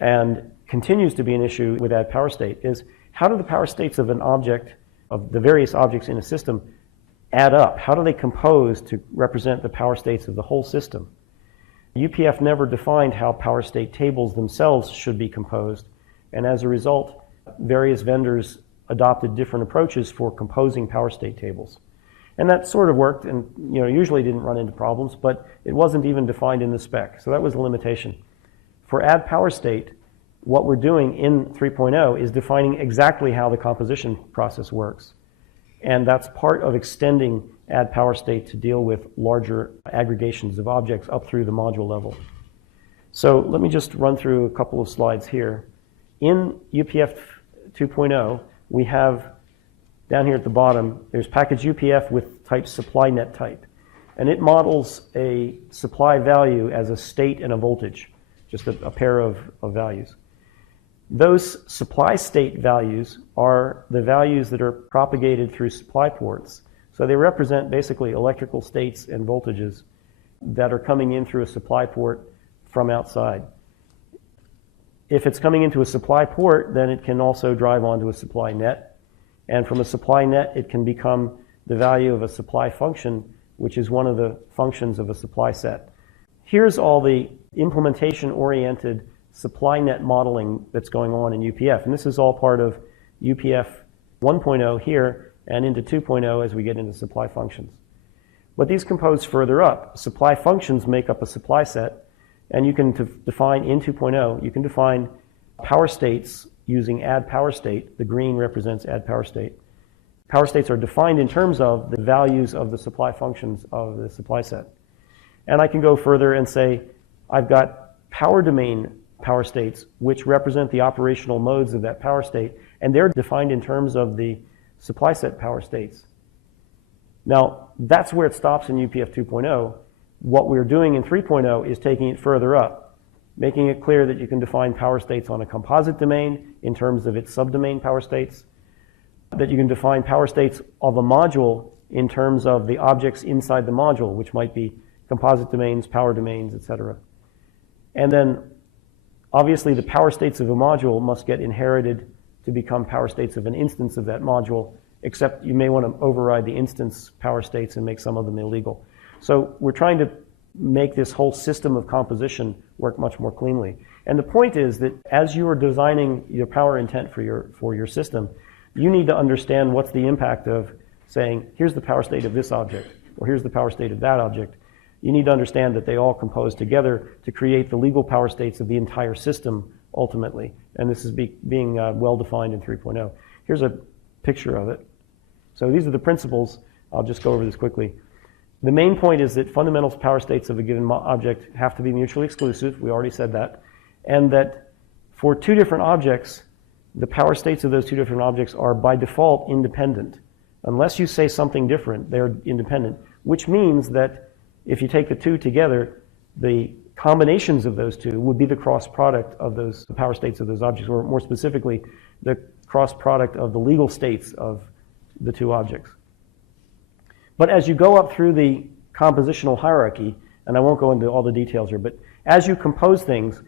and continues to be an issue with add power state is how do the power states of an object, of the various objects in a system, add up? How do they compose to represent the power states of the whole system? UPF never defined how power state tables themselves should be composed, and as a result, various vendors adopted different approaches for composing power state tables. And that sort of worked and usually didn't run into problems, but it wasn't even defined in the spec, so that was a limitation. For add power state, what we're doing in 3.0 is defining exactly how the composition process works. And that's part of extending add power state to deal with larger aggregations of objects up through the module level. So let me just run through a couple of slides here. In UPF 2.0, we have down here at the bottom, there's package UPF with type supply net type. And it models a supply value as a state and a voltage, just a pair of values. Those supply state values are the values that are propagated through supply ports. So they represent basically electrical states and voltages that are coming in through a supply port from outside. If it's coming into a supply port, then it can also drive onto a supply net. And from a supply net, it can become the value of a supply function, which is one of the functions of a supply set. Here's all the implementation-oriented supply net modeling that's going on in UPF. And this is all part of UPF 1.0 here and into 2.0 as we get into supply functions. But these compose further up. Supply functions make up a supply set, And you can define in 2.0, you can define power states using add power state. The green represents add power state. Power states are defined in terms of the values of the supply functions of the supply set. And I can go further and say, I've got power domain power states, which represent the operational modes of that power state, and they're defined in terms of the supply set power states. Now, that's where it stops in UPF 2.0. What we're doing in 3.0 is taking it further up, making it clear that you can define power states on a composite domain in terms of its subdomain power states, that you can define power states of a module in terms of the objects inside the module, which might be composite domains, power domains, etc. And then, obviously, the power states of a module must get inherited to become power states of an instance of that module, except you may want to override the instance power states and make some of them illegal. So we're trying to make this whole system of composition work much more cleanly. And the point is that as you are designing your power intent for your system, you need to understand what's the impact of saying, here's the power state of this object, or here's the power state of that object. You need to understand that they all compose together to create the legal power states of the entire system ultimately. And this is being well defined in 3.0. Here's a picture of it. So these are the principles. I'll just go over this quickly. The main point is that fundamental power states of a given object have to be mutually exclusive. We already said that. And that for two different objects, the power states of those two different objects are by default independent. Unless you say something different, they're independent, which means that if you take the two together, the combinations of those two would be the cross product of those power states of those objects, or more specifically, the cross product of the legal states of the two objects. But as you go up through the compositional hierarchy, and I won't go into all the details here, but as you compose things,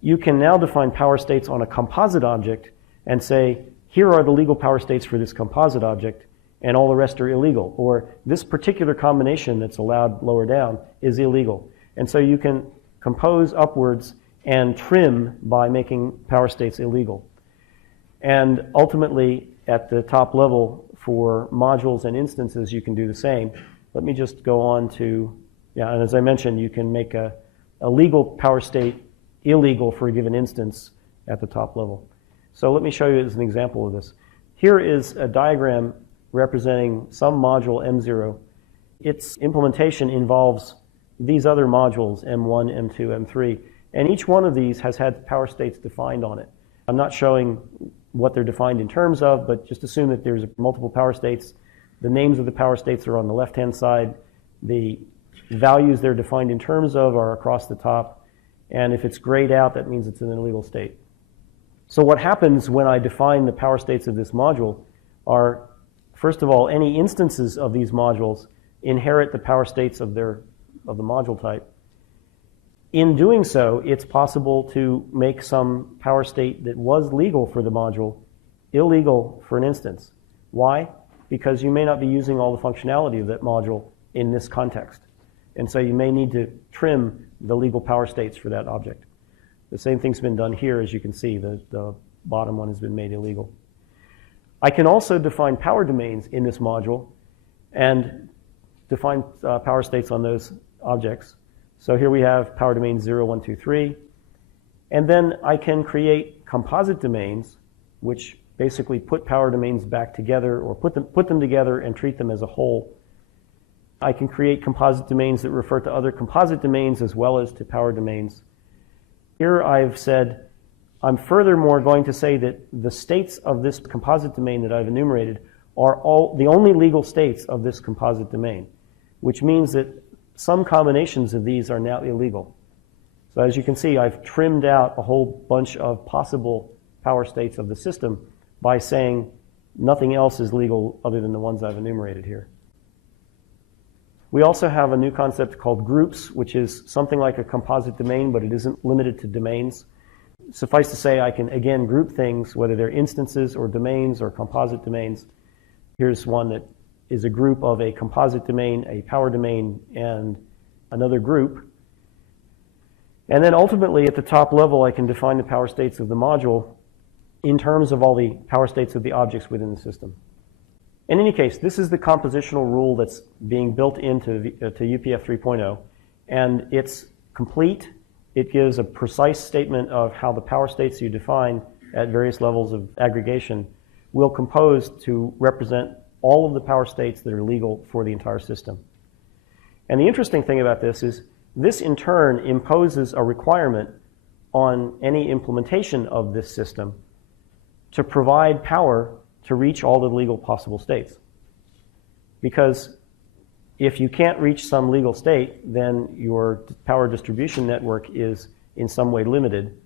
you can now define power states on a composite object and say, here are the legal power states for this composite object, and all the rest are illegal. Or this particular combination that's allowed lower down is illegal. And so you can compose upwards and trim by making power states illegal. And ultimately, at the top level, for modules and instances, you can do the same. Let me just go on to, and as I mentioned, you can make a legal power state illegal for a given instance at the top level. So let me show you as an example of this. Here is a diagram representing some module M0. Its implementation involves these other modules, M1, M2, M3, and each one of these has had power states defined on it. I'm not showing what they're defined in terms of, but just assume that there's multiple power states. The names of the power states are on the left-hand side. The values they're defined in terms of are across the top. And if it's grayed out, that means it's in an illegal state. So what happens when I define the power states of this module are, first of all, any instances of these modules inherit the power states of the module type. In doing so, it's possible to make some power state that was legal for the module illegal for an instance. Why? Because you may not be using all the functionality of that module in this context. And so you may need to trim the legal power states for that object. The same thing's been done here, as you can see. The bottom one has been made illegal. I can also define power domains in this module and define power states on those objects. So here we have power domains 0, 1, 2, 3. And then I can create composite domains, which basically put power domains back together, or put them together and treat them as a whole. I can create composite domains that refer to other composite domains as well as to power domains. Here I've said, I'm furthermore going to say that the states of this composite domain that I've enumerated are all the only legal states of this composite domain, which means that some combinations of these are now illegal. So as you can see, I've trimmed out a whole bunch of possible power states of the system by saying nothing else is legal other than the ones I've enumerated here. We also have a new concept called groups, which is something like a composite domain, but it isn't limited to domains. Suffice to say, I can again group things, whether they're instances or domains or composite domains. Here's one that is a group of a composite domain, a power domain, and another group. And then ultimately at the top level, I can define the power states of the module in terms of all the power states of the objects within the system. In any case, this is the compositional rule that's being built into UPF 3.0, and it's complete, It gives a precise statement of how the power states you define at various levels of aggregation will compose to represent all of the power states that are legal for the entire system. And the interesting thing about this is this in turn imposes a requirement on any implementation of this system to provide power to reach all the legal possible states. Because if you can't reach some legal state, then your power distribution network is in some way limited.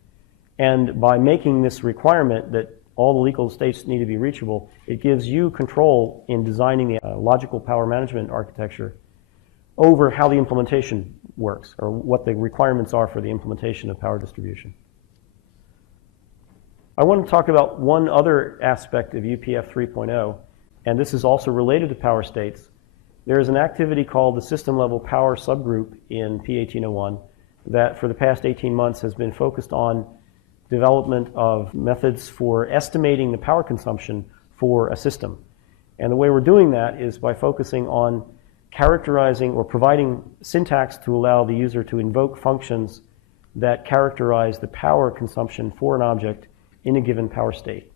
And by making this requirement that all the legal states need to be reachable, it gives you control in designing the logical power management architecture over how the implementation works, or what the requirements are for the implementation of power distribution. I want to talk about one other aspect of UPF 3.0, and this is also related to power states. There is an activity called the System Level Power Subgroup in P1801 that for the past 18 months has been focused on development of methods for estimating the power consumption for a system. And the way we're doing that is by focusing on characterizing or providing syntax to allow the user to invoke functions that characterize the power consumption for an object in a given power state.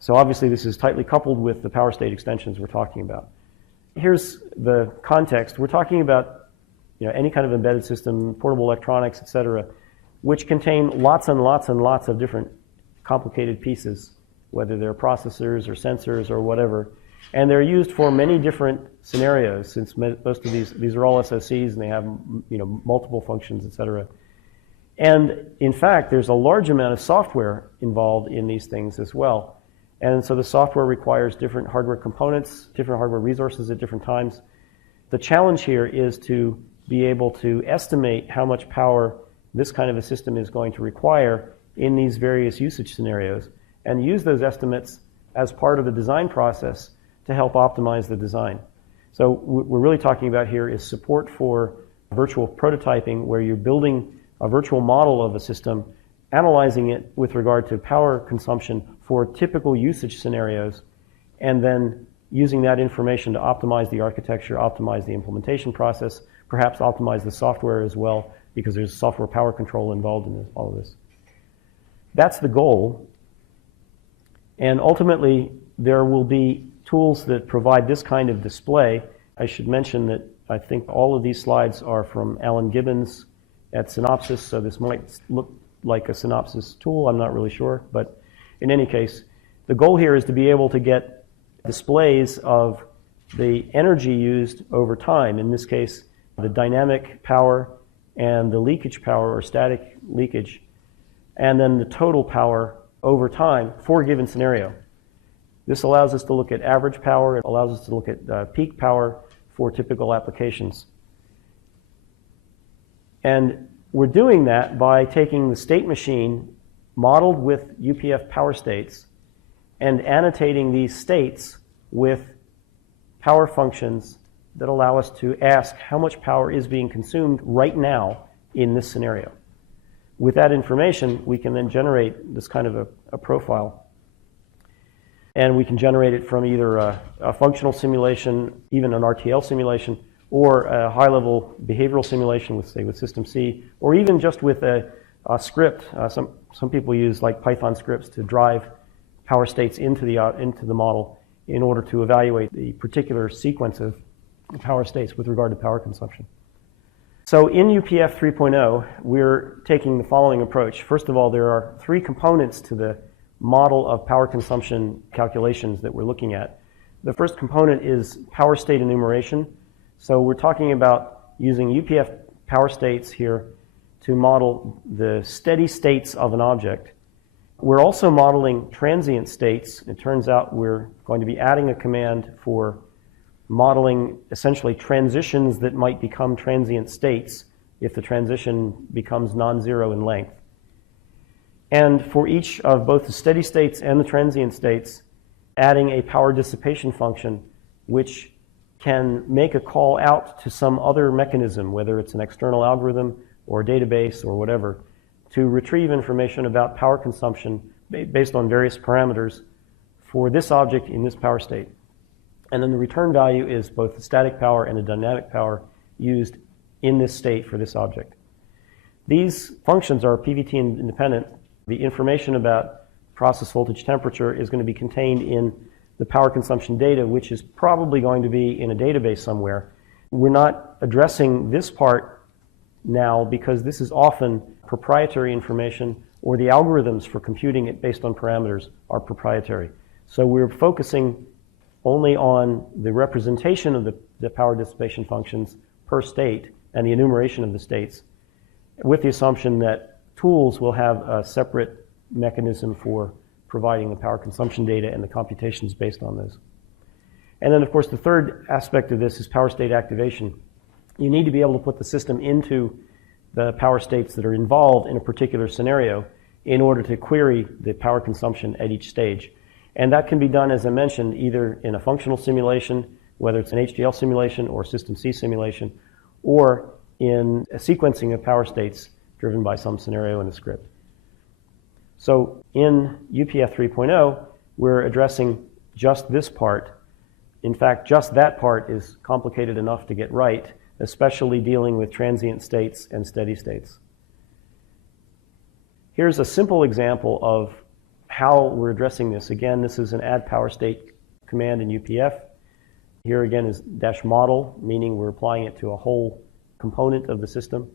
So obviously this is tightly coupled with the power state extensions we're talking about. Here's the context. We're talking about any kind of embedded system, portable electronics, etc., which contain lots and lots and lots of different complicated pieces, whether they're processors or sensors or whatever. And they're used for many different scenarios, since most of these are all SOCs and they have multiple functions, etc. And in fact, there's a large amount of software involved in these things as well. And so the software requires different hardware components, different hardware resources at different times. The challenge here is to be able to estimate how much power this kind of a system is going to require in these various usage scenarios, and use those estimates as part of the design process to help optimize the design. So what we're really talking about here is support for virtual prototyping, where you're building a virtual model of a system, analyzing it with regard to power consumption for typical usage scenarios, and then using that information to optimize the architecture, optimize the implementation process, perhaps optimize the software as well, because there's software power control involved in all of this. That's the goal. And ultimately, there will be tools that provide this kind of display. I should mention that I think all of these slides are from Alan Gibbons at Synopsys, so this might look like a Synopsys tool, I'm not really sure. But in any case, the goal here is to be able to get displays of the energy used over time, in this case, the dynamic power and the leakage power or static leakage, and then the total power over time for a given scenario. This allows us to look at average power. It allows us to look at peak power for typical applications. And we're doing that by taking the state machine modeled with UPF power states and annotating these states with power functions that allow us to ask how much power is being consumed right now in this scenario. With that information, we can then generate this kind of a profile. And we can generate it from either a functional simulation, even an RTL simulation, or a high-level behavioral simulation with, say, with System C, or even just with a script. Some people use like Python scripts to drive power states into the model in order to evaluate the particular sequence of power states with regard to power consumption. So in UPF 3.0, we're taking the following approach. First of all, there are three components to the model of power consumption calculations that we're looking at. The first component is power state enumeration. So we're talking about using UPF power states here to model the steady states of an object. We're also modeling transient states. It turns out we're going to be adding a command for modeling essentially transitions that might become transient states if the transition becomes non-zero in length. And for each of both the steady states and the transient states, adding a power dissipation function which can make a call out to some other mechanism, whether it's an external algorithm or a database or whatever, to retrieve information about power consumption based on various parameters for this object in this power state. And then the return value is both the static power and the dynamic power used in this state for this object. These functions are PVT independent. The information about process voltage temperature is going to be contained in the power consumption data, which is probably going to be in a database somewhere. We're not addressing this part now because this is often proprietary information, or the algorithms for computing it based on parameters are proprietary. So we're focusing only on the representation of the power dissipation functions per state and the enumeration of the states, with the assumption that tools will have a separate mechanism for providing the power consumption data and the computations based on those. And then, of course, the third aspect of this is power state activation. You need to be able to put the system into the power states that are involved in a particular scenario in order to query the power consumption at each stage. And that can be done, as I mentioned, either in a functional simulation, whether it's an HDL simulation or System C simulation, or in a sequencing of power states driven by some scenario in a script. So in UPF 3.0, we're addressing just this part. In fact, just that part is complicated enough to get right, especially dealing with transient states and steady states. Here's a simple example of how we're addressing this. Again, this is an add power state command in UPF. Here again is -model, meaning we're applying it to a whole component of the system.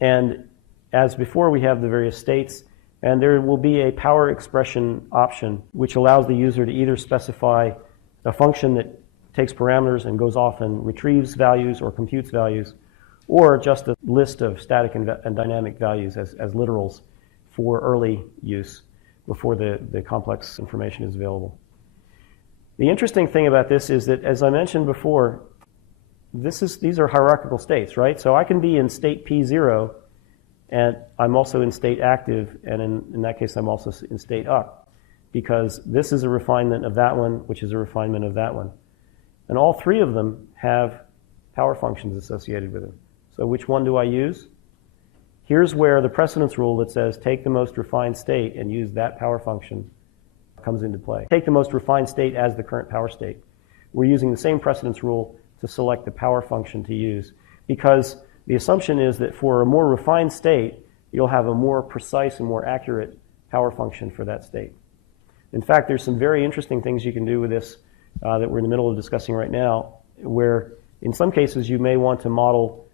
And as before, we have the various states, and there will be a power expression option which allows the user to either specify a function that takes parameters and goes off and retrieves values or computes values, or just a list of static and dynamic values as literals for early use before the complex information is available. The interesting thing about this is that, as I mentioned before, these are hierarchical states, right? So I can be in state P0, and I'm also in state active, and in that case I'm also in state up, because this is a refinement of that one, which is a refinement of that one. And all three of them have power functions associated with them. So which one do I use? Here's where the precedence rule that says take the most refined state and use that power function comes into play. Take the most refined state as the current power state. We're using the same precedence rule to select the power function to use, because the assumption is that for a more refined state, you'll have a more precise and more accurate power function for that state. In fact, there's some very interesting things you can do with this that we're in the middle of discussing right now, where in some cases you may want to model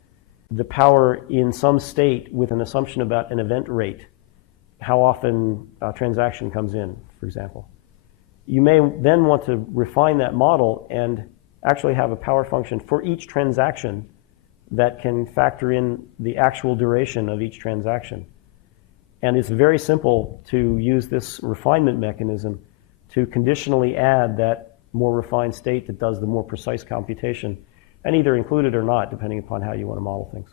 the power in some state with an assumption about an event rate, how often a transaction comes in, for example. You may then want to refine that model and actually have a power function for each transaction that can factor in the actual duration of each transaction. And it's very simple to use this refinement mechanism to conditionally add that more refined state that does the more precise computation, and either include it or not, depending upon how you want to model things.